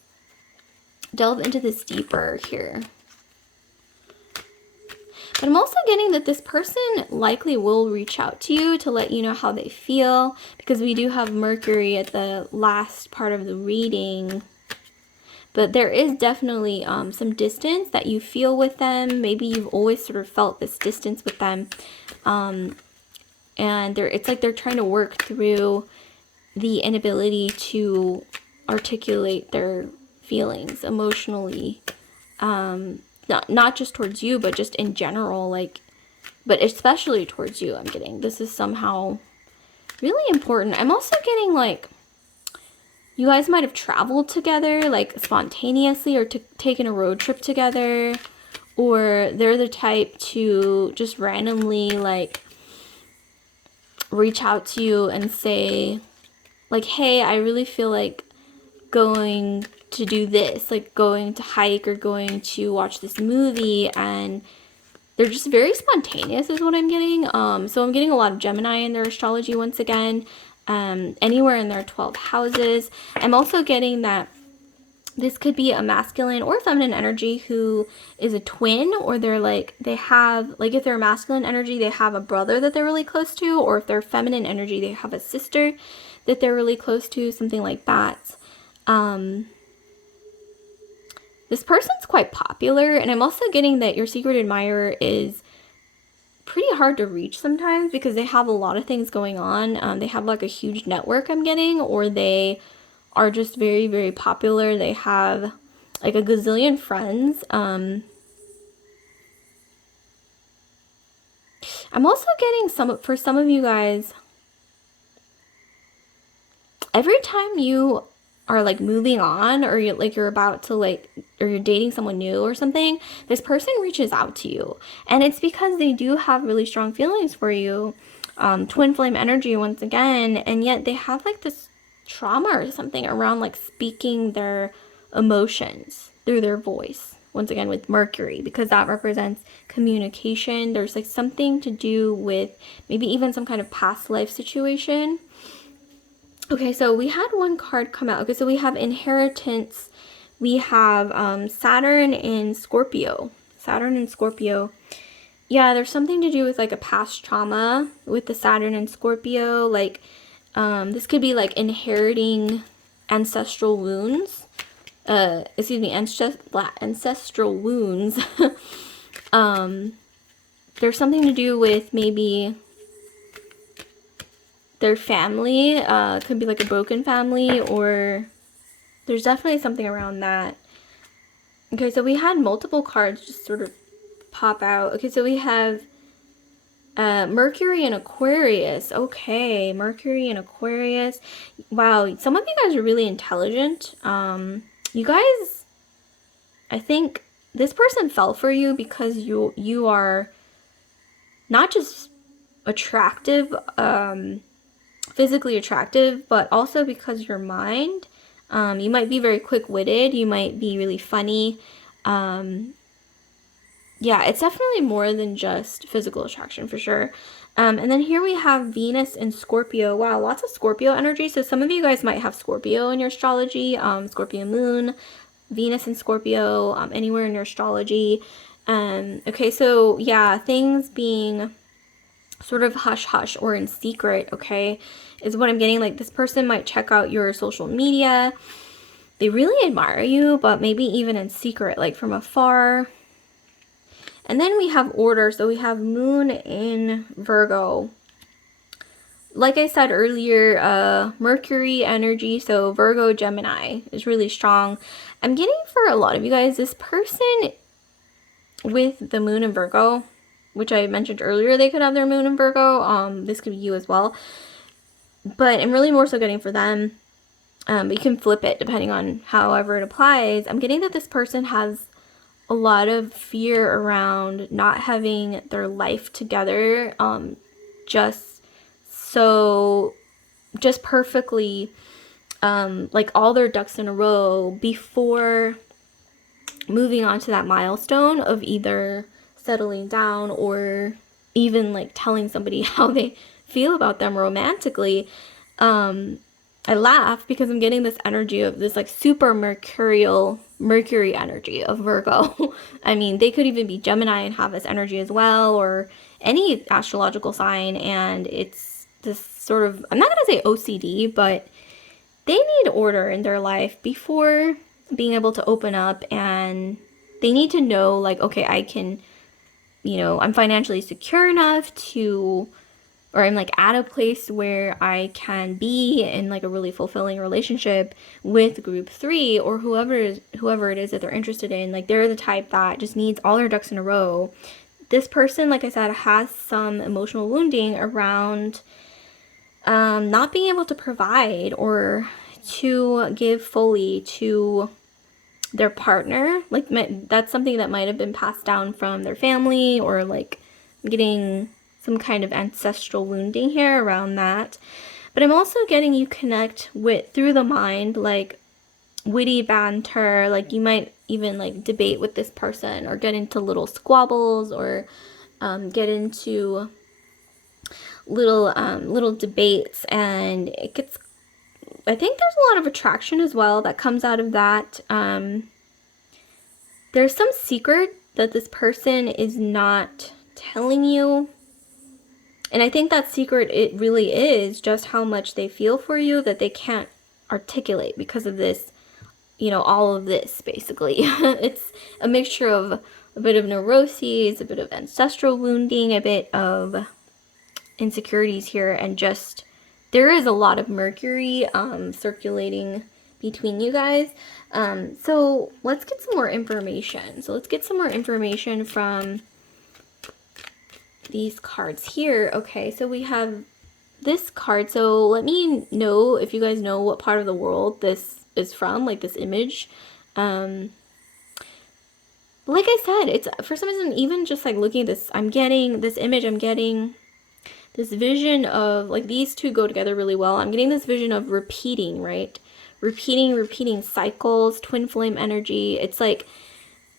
delve into this deeper here. But I'm also getting that this person likely will reach out to you to let you know how they feel, because we do have Mercury at the last part of the reading. But there is definitely some distance that you feel with them. Maybe you've always sort of felt this distance with them. And it's like they're trying to work through the inability to articulate their feelings emotionally. Not just towards you, but just in general. Like, but especially towards you, I'm getting. This is somehow really important. I'm also getting like, you guys might have traveled together, like spontaneously, or taken a road trip together, or they're the type to just randomly like reach out to you and say like, hey, I really feel like going to do this, like going to hike or going to watch this movie, and they're just very spontaneous is what I'm getting. So I'm getting a lot of Gemini in their astrology once again. Anywhere in their 12 houses. I'm also getting that this could be a masculine or feminine energy who is a twin, or they have, like if they're a masculine energy, they have a brother that they're really close to, or if they're feminine energy, they have a sister that they're really close to, something like that. This person's quite popular, and I'm also getting that your secret admirer is pretty hard to reach sometimes because they have a lot of things going on. They have like a huge network, I'm getting, or they are just very, very popular. They have like a gazillion friends. I'm also getting for some of you guys, every time you are like moving on, or you're about to or you're dating someone new or something, this person reaches out to you, and it's because they do have really strong feelings for you. Twin flame energy once again, and yet they have like this trauma or something around like speaking their emotions through their voice. Once again with Mercury, because that represents communication. There's like something to do with maybe even some kind of past life situation. Okay, so we had one card come out. Okay, so we have inheritance. We have Saturn in Scorpio. Saturn in Scorpio. Yeah, there's something to do with like a past trauma with the Saturn in Scorpio. Like, this could be like inheriting ancestral wounds. Excuse me, ancestral wounds. There's something to do with maybe their family. Could be like a broken family, or there's definitely something around that. Okay, so we had multiple cards just sort of pop out. Okay, so we have Mercury and Aquarius. Okay, Mercury and Aquarius. Wow, some of you guys are really intelligent. You guys, I think this person fell for you because you are not just attractive, physically attractive, but also because your mind. You might be very quick-witted. You might be really funny. Yeah, it's definitely more than just physical attraction for sure. And then here we have Venus in Scorpio. Wow, lots of Scorpio energy. So some of you guys might have Scorpio in your astrology, Scorpio moon, Venus in Scorpio, anywhere in your astrology. Okay, so yeah, things being sort of hush-hush or in secret, okay, is what I'm getting. Like, this person might check out your social media. They really admire you, but maybe even in secret, like from afar. And then we have order. So we have moon in Virgo. Like I said earlier, Mercury energy, so Virgo, Gemini is really strong. I'm getting for a lot of you guys, this person with the moon in Virgo, which I mentioned earlier, they could have their moon in Virgo. This could be you as well. But I'm really more so getting for them. But you can flip it depending on however it applies. I'm getting that this person has a lot of fear around not having their life together, just perfectly, like all their ducks in a row before moving on to that milestone of either settling down or even like telling somebody how they feel about them romantically. I laugh because I'm getting this energy of this like super Mercury energy of Virgo. I mean, they could even be Gemini and have this energy as well, or any astrological sign, and it's this sort of, I'm not going to say OCD, but they need order in their life before being able to open up, and they need to know like, okay, I can, I'm financially secure enough to, or I'm like at a place where I can be in like a really fulfilling relationship with group 3 or whoever it is that they're interested in. Like, they're the type that just needs all their ducks in a row. This person, like I said, has some emotional wounding around not being able to provide or to give fully to their partner. Like, that's something that might have been passed down from their family, or like getting some kind of ancestral wounding here around that. But I'm also getting you connect with, through the mind, like witty banter. Like, you might even like debate with this person, or get into little squabbles, or get into little debates, and it gets, I think there's a lot of attraction as well that comes out of that. There's some secret that this person is not telling you. And I think that secret, it really is just how much they feel for you, that they can't articulate because of this, you know, all of this basically. It's a mixture of a bit of neuroses, a bit of ancestral wounding, a bit of insecurities here, and just there is a lot of Mercury circulating between you guys. So let's get some more information. So let's get some more information from these cards here. Okay, so we have this card. So let me know if you guys know what part of the world this is from, like this image. Like I said, it's for some reason, even just like looking at this, I'm getting this image, I'm getting this vision of, like, these two go together really well. I'm getting this vision of repeating, right? Repeating cycles, twin flame energy. It's like,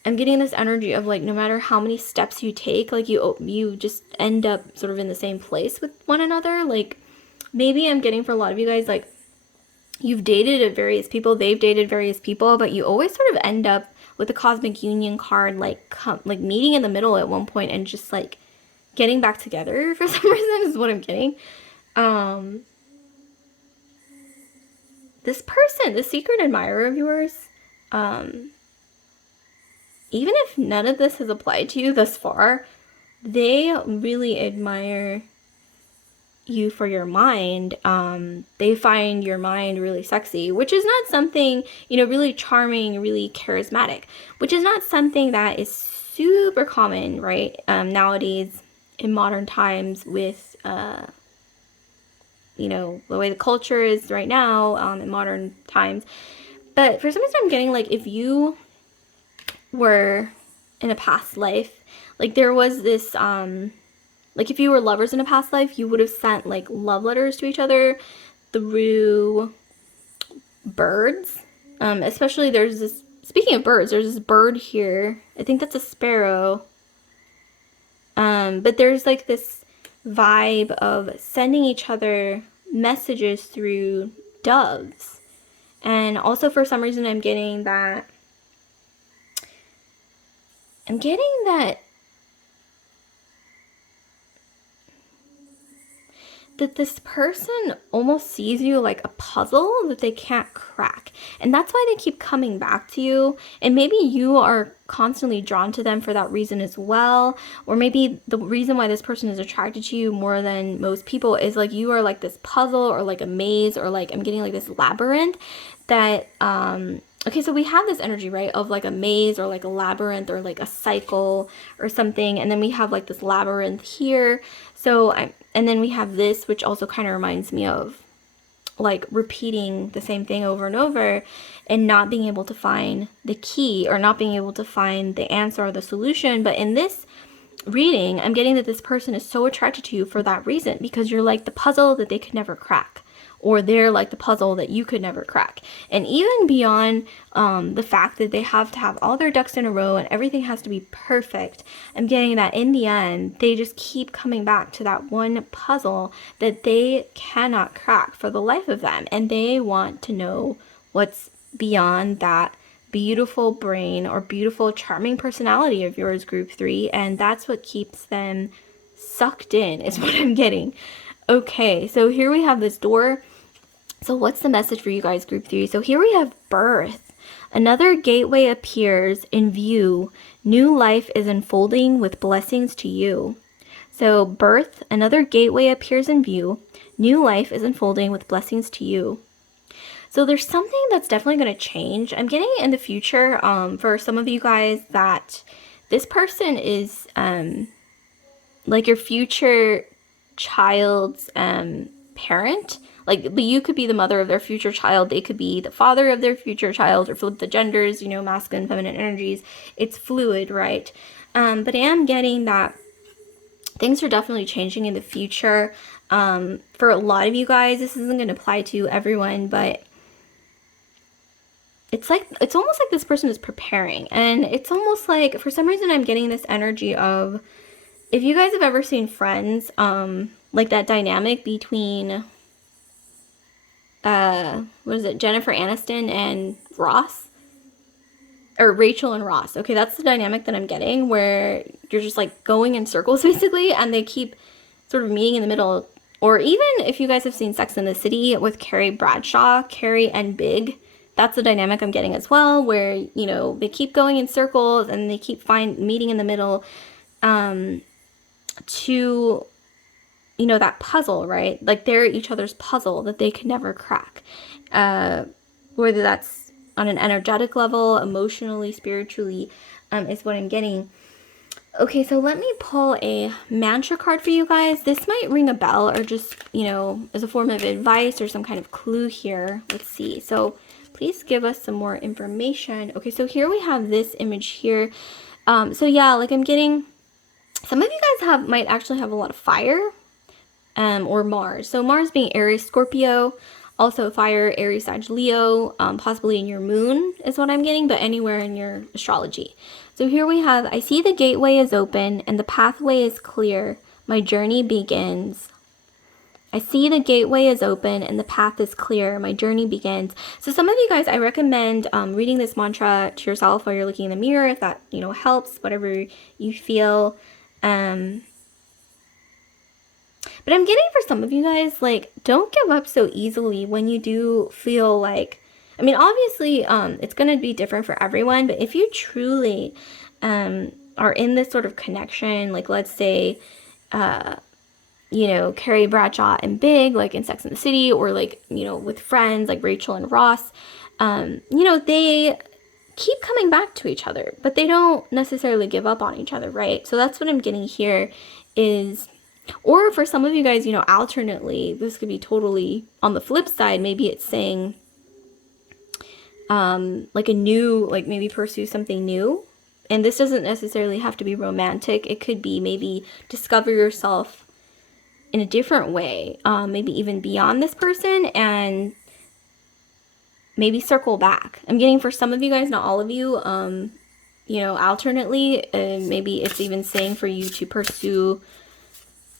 I'm getting this energy of, like, no matter how many steps you take, like, you just end up sort of in the same place with one another. Like, maybe I'm getting for a lot of you guys, like, you've dated various people, they've dated various people, but you always sort of end up with the cosmic union card, like meeting in the middle at one point and just, like, getting back together for some reason is what I'm getting. This person, the secret admirer of yours, even if none of this has applied to you thus far, they really admire you for your mind. They find your mind really sexy, which is not something, you know, really charming, really charismatic, which is not something that is super common, right? Nowadays, in modern times, with you know, the way the culture is right now, in modern times. But for some reason I'm getting, like, if you were in a past life, like, there was this like, if you were lovers in a past life, you would have sent, like, love letters to each other through birds. Especially there's this, speaking of birds, there's this bird here, I think that's a sparrow. But there's, like, this vibe of sending each other messages through doves. And also for some reason I'm getting that this person almost sees you like a puzzle that they can't crack. And that's why they keep coming back to you. And maybe you are constantly drawn to them for that reason as well. Or maybe the reason why this person is attracted to you more than most people is, like, you are like this puzzle or like a maze, or, like, I'm getting like this labyrinth that, okay, so we have this energy, right, of like a maze or like a labyrinth or like a cycle or something. And then we have like this labyrinth here. So and then we have this, which also kind of reminds me of, like, repeating the same thing over and over and not being able to find the key or not being able to find the answer or the solution. But in this reading, I'm getting that this person is so attracted to you for that reason, because you're like the puzzle that they could never crack, or they're like the puzzle that you could never crack. And even beyond the fact that they have to have all their ducks in a row and everything has to be perfect, I'm getting that in the end, they just keep coming back to that one puzzle that they cannot crack for the life of them. And they want to know what's beyond that beautiful brain or beautiful, charming personality of yours, group 3. And that's what keeps them sucked in, is what I'm getting. Okay, so here we have this door. So what's the message for you guys, group 3? So here we have birth. Another gateway appears in view. New life is unfolding with blessings to you. So birth, another gateway appears in view. New life is unfolding with blessings to you. So there's something that's definitely going to change. I'm getting in the future, for some of you guys, that this person is like your future child's parent. Like, but you could be the mother of their future child. They could be the father of their future child, or flip the genders, you know, masculine, feminine energies. It's fluid, right? But I am getting that things are definitely changing in the future. For a lot of you guys, this isn't going to apply to everyone, but it's almost like this person is preparing. And it's almost like, for some reason, I'm getting this energy of, if you guys have ever seen Friends, like that dynamic between what is it, Jennifer Aniston and Ross, or Rachel and Ross. Okay, that's the dynamic that I'm getting, where you're just like going in circles basically, and they keep sort of meeting in the middle. Or even if you guys have seen Sex and the City with Carrie Bradshaw, Carrie and Big, that's the dynamic I'm getting as well, where, you know, they keep going in circles and they keep meeting in the middle, to, you know, that puzzle, right? Like they're each other's puzzle that they can never crack. Whether that's on an energetic level, emotionally, spiritually, is what I'm getting. Okay, so let me pull a mantra card for you guys. This might ring a bell or just, you know, as a form of advice or some kind of clue here. Let's see. So please give us some more information. Okay, so here we have this image here. So yeah, like I'm getting, some of you guys might actually have a lot of fire, or Mars. So Mars being Aries, Scorpio, also fire, Aries, Sag, Leo, possibly in your moon is what I'm getting, but anywhere in your astrology. So here we have, I see the gateway is open and the pathway is clear. My journey begins. I see the gateway is open and the path is clear. My journey begins. So some of you guys, I recommend reading this mantra to yourself while you're looking in the mirror, if that, you know, helps, whatever you feel. But I'm getting for some of you guys, like, don't give up so easily when you do feel like, I mean, obviously, it's going to be different for everyone, but if you truly are in this sort of connection, like, let's say, you know, Carrie Bradshaw and Big, like in Sex and the City, or like, you know, with friends like Rachel and Ross, you know, they keep coming back to each other, but they don't necessarily give up on each other, right? So that's what I'm getting here is, or for some of you guys, you know, alternately, this could be totally on the flip side. Maybe it's saying, like a new, like maybe pursue something new. And this doesn't necessarily have to be romantic. It could be maybe discover yourself in a different way, maybe even beyond this person, and maybe circle back. I'm getting for some of you guys, not all of you, you know, alternately, maybe it's even saying for you to pursue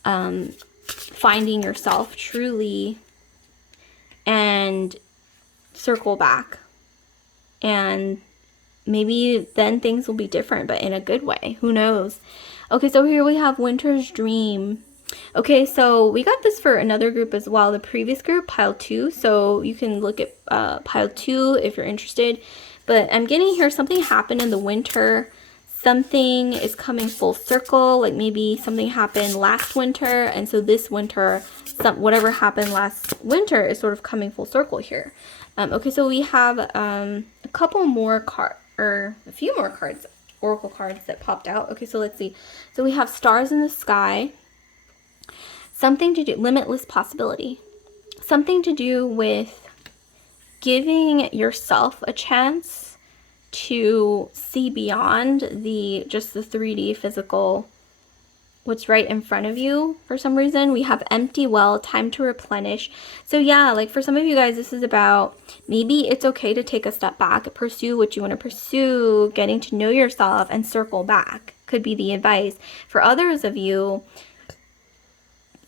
finding yourself truly and circle back, and maybe then things will be different, but in a good way. Who knows? Okay, so here we have Winter's Dream. Okay, so we got this for another group as well, the previous group, pile 2, so you can look at pile 2 if you're interested. But I'm getting here something happened in the winter. Something is coming full circle, like maybe something happened last winter, and so this winter, whatever happened last winter is sort of coming full circle here. Okay, so we have a couple more a few more cards, oracle cards that popped out. Okay, so let's see. So we have stars in the sky. Something to do, limitless possibility. Something to do with giving yourself a chance to see beyond just the 3D physical, what's right in front of you. For some reason, we have empty well, time to replenish. So yeah, like for some of you guys, this is about maybe it's okay to take a step back, pursue what you want to pursue, getting to know yourself, and circle back could be the advice. For others of you,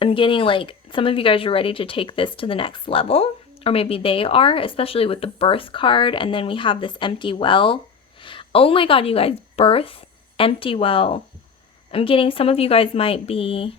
I'm getting like some of you guys are ready to take this to the next level, or maybe they are, especially with the birth card, and then we have this empty well. Oh my god, you guys, birth, empty well. I'm getting some of you guys might be,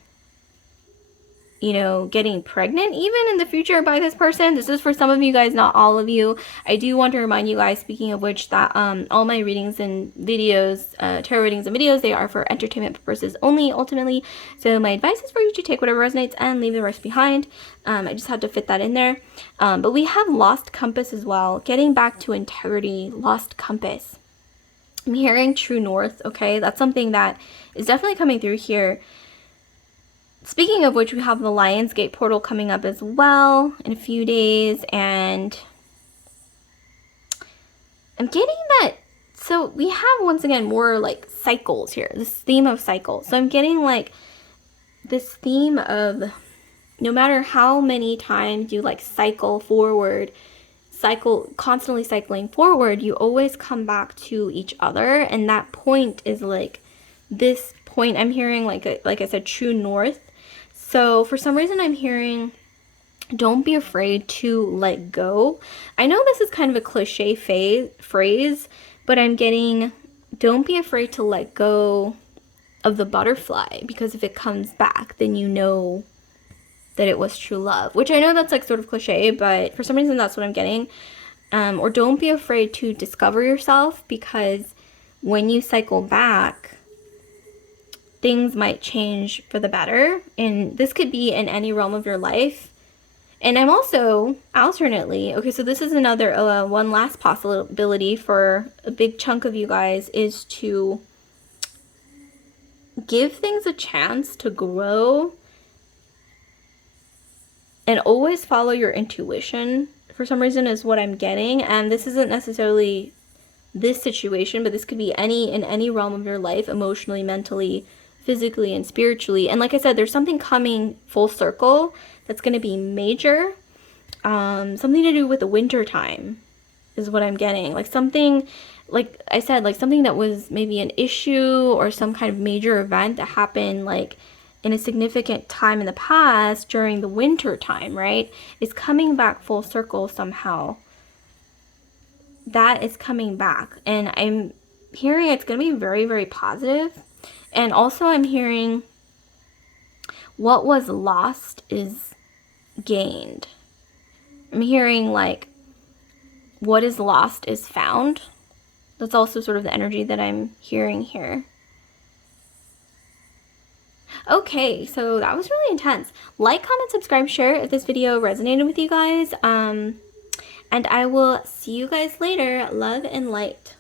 you know, getting pregnant even in the future by this person. This is for some of you guys, not all of you. I do want to remind you guys, speaking of which, that all my readings and videos, tarot readings and videos, they are for entertainment purposes only, ultimately. So my advice is for you to take whatever resonates and leave the rest behind. I just had to fit that in there. But we have lost compass as well. Getting back to integrity, lost compass. I'm hearing true north, okay? That's something that is definitely coming through here. Speaking of which, we have the Lionsgate portal coming up as well in a few days, and I'm getting that, so we have once again more like cycles here, this theme of cycles. So I'm getting like this theme of no matter how many times you like cycle forward, constantly cycling forward, you always come back to each other, and that point is like this point. I'm hearing like I said, true north. So for some reason I'm hearing don't be afraid to let go. I know this is kind of a cliche phrase, but I'm getting don't be afraid to let go of the butterfly, because if it comes back, then you know that it was true love, which I know that's like sort of cliche, but for some reason that's what I'm getting. or don't be afraid to discover yourself, because when you cycle back, things might change for the better. And this could be in any realm of your life. And I'm also alternately, okay, so this is another one last possibility for a big chunk of you guys, is to give things a chance to grow and always follow your intuition. For some reason is what I'm getting, and this isn't necessarily this situation, but this could be in any realm of your life, emotionally, mentally, physically, and spiritually. And like I said, there's something coming full circle that's going to be major. Something to do with the winter time is what I'm getting. Like something, like I said, like something that was maybe an issue or some kind of major event that happened like in a significant time in the past during the winter time, right? Is coming back full circle somehow. That is coming back. And I'm hearing it's going to be very, very positive. And also I'm hearing what was lost is gained. I'm hearing like what is lost is found. That's also sort of the energy that I'm hearing here. Okay, so that was really intense. Like, comment, subscribe, share if this video resonated with you guys. And I will see you guys later. Love and light.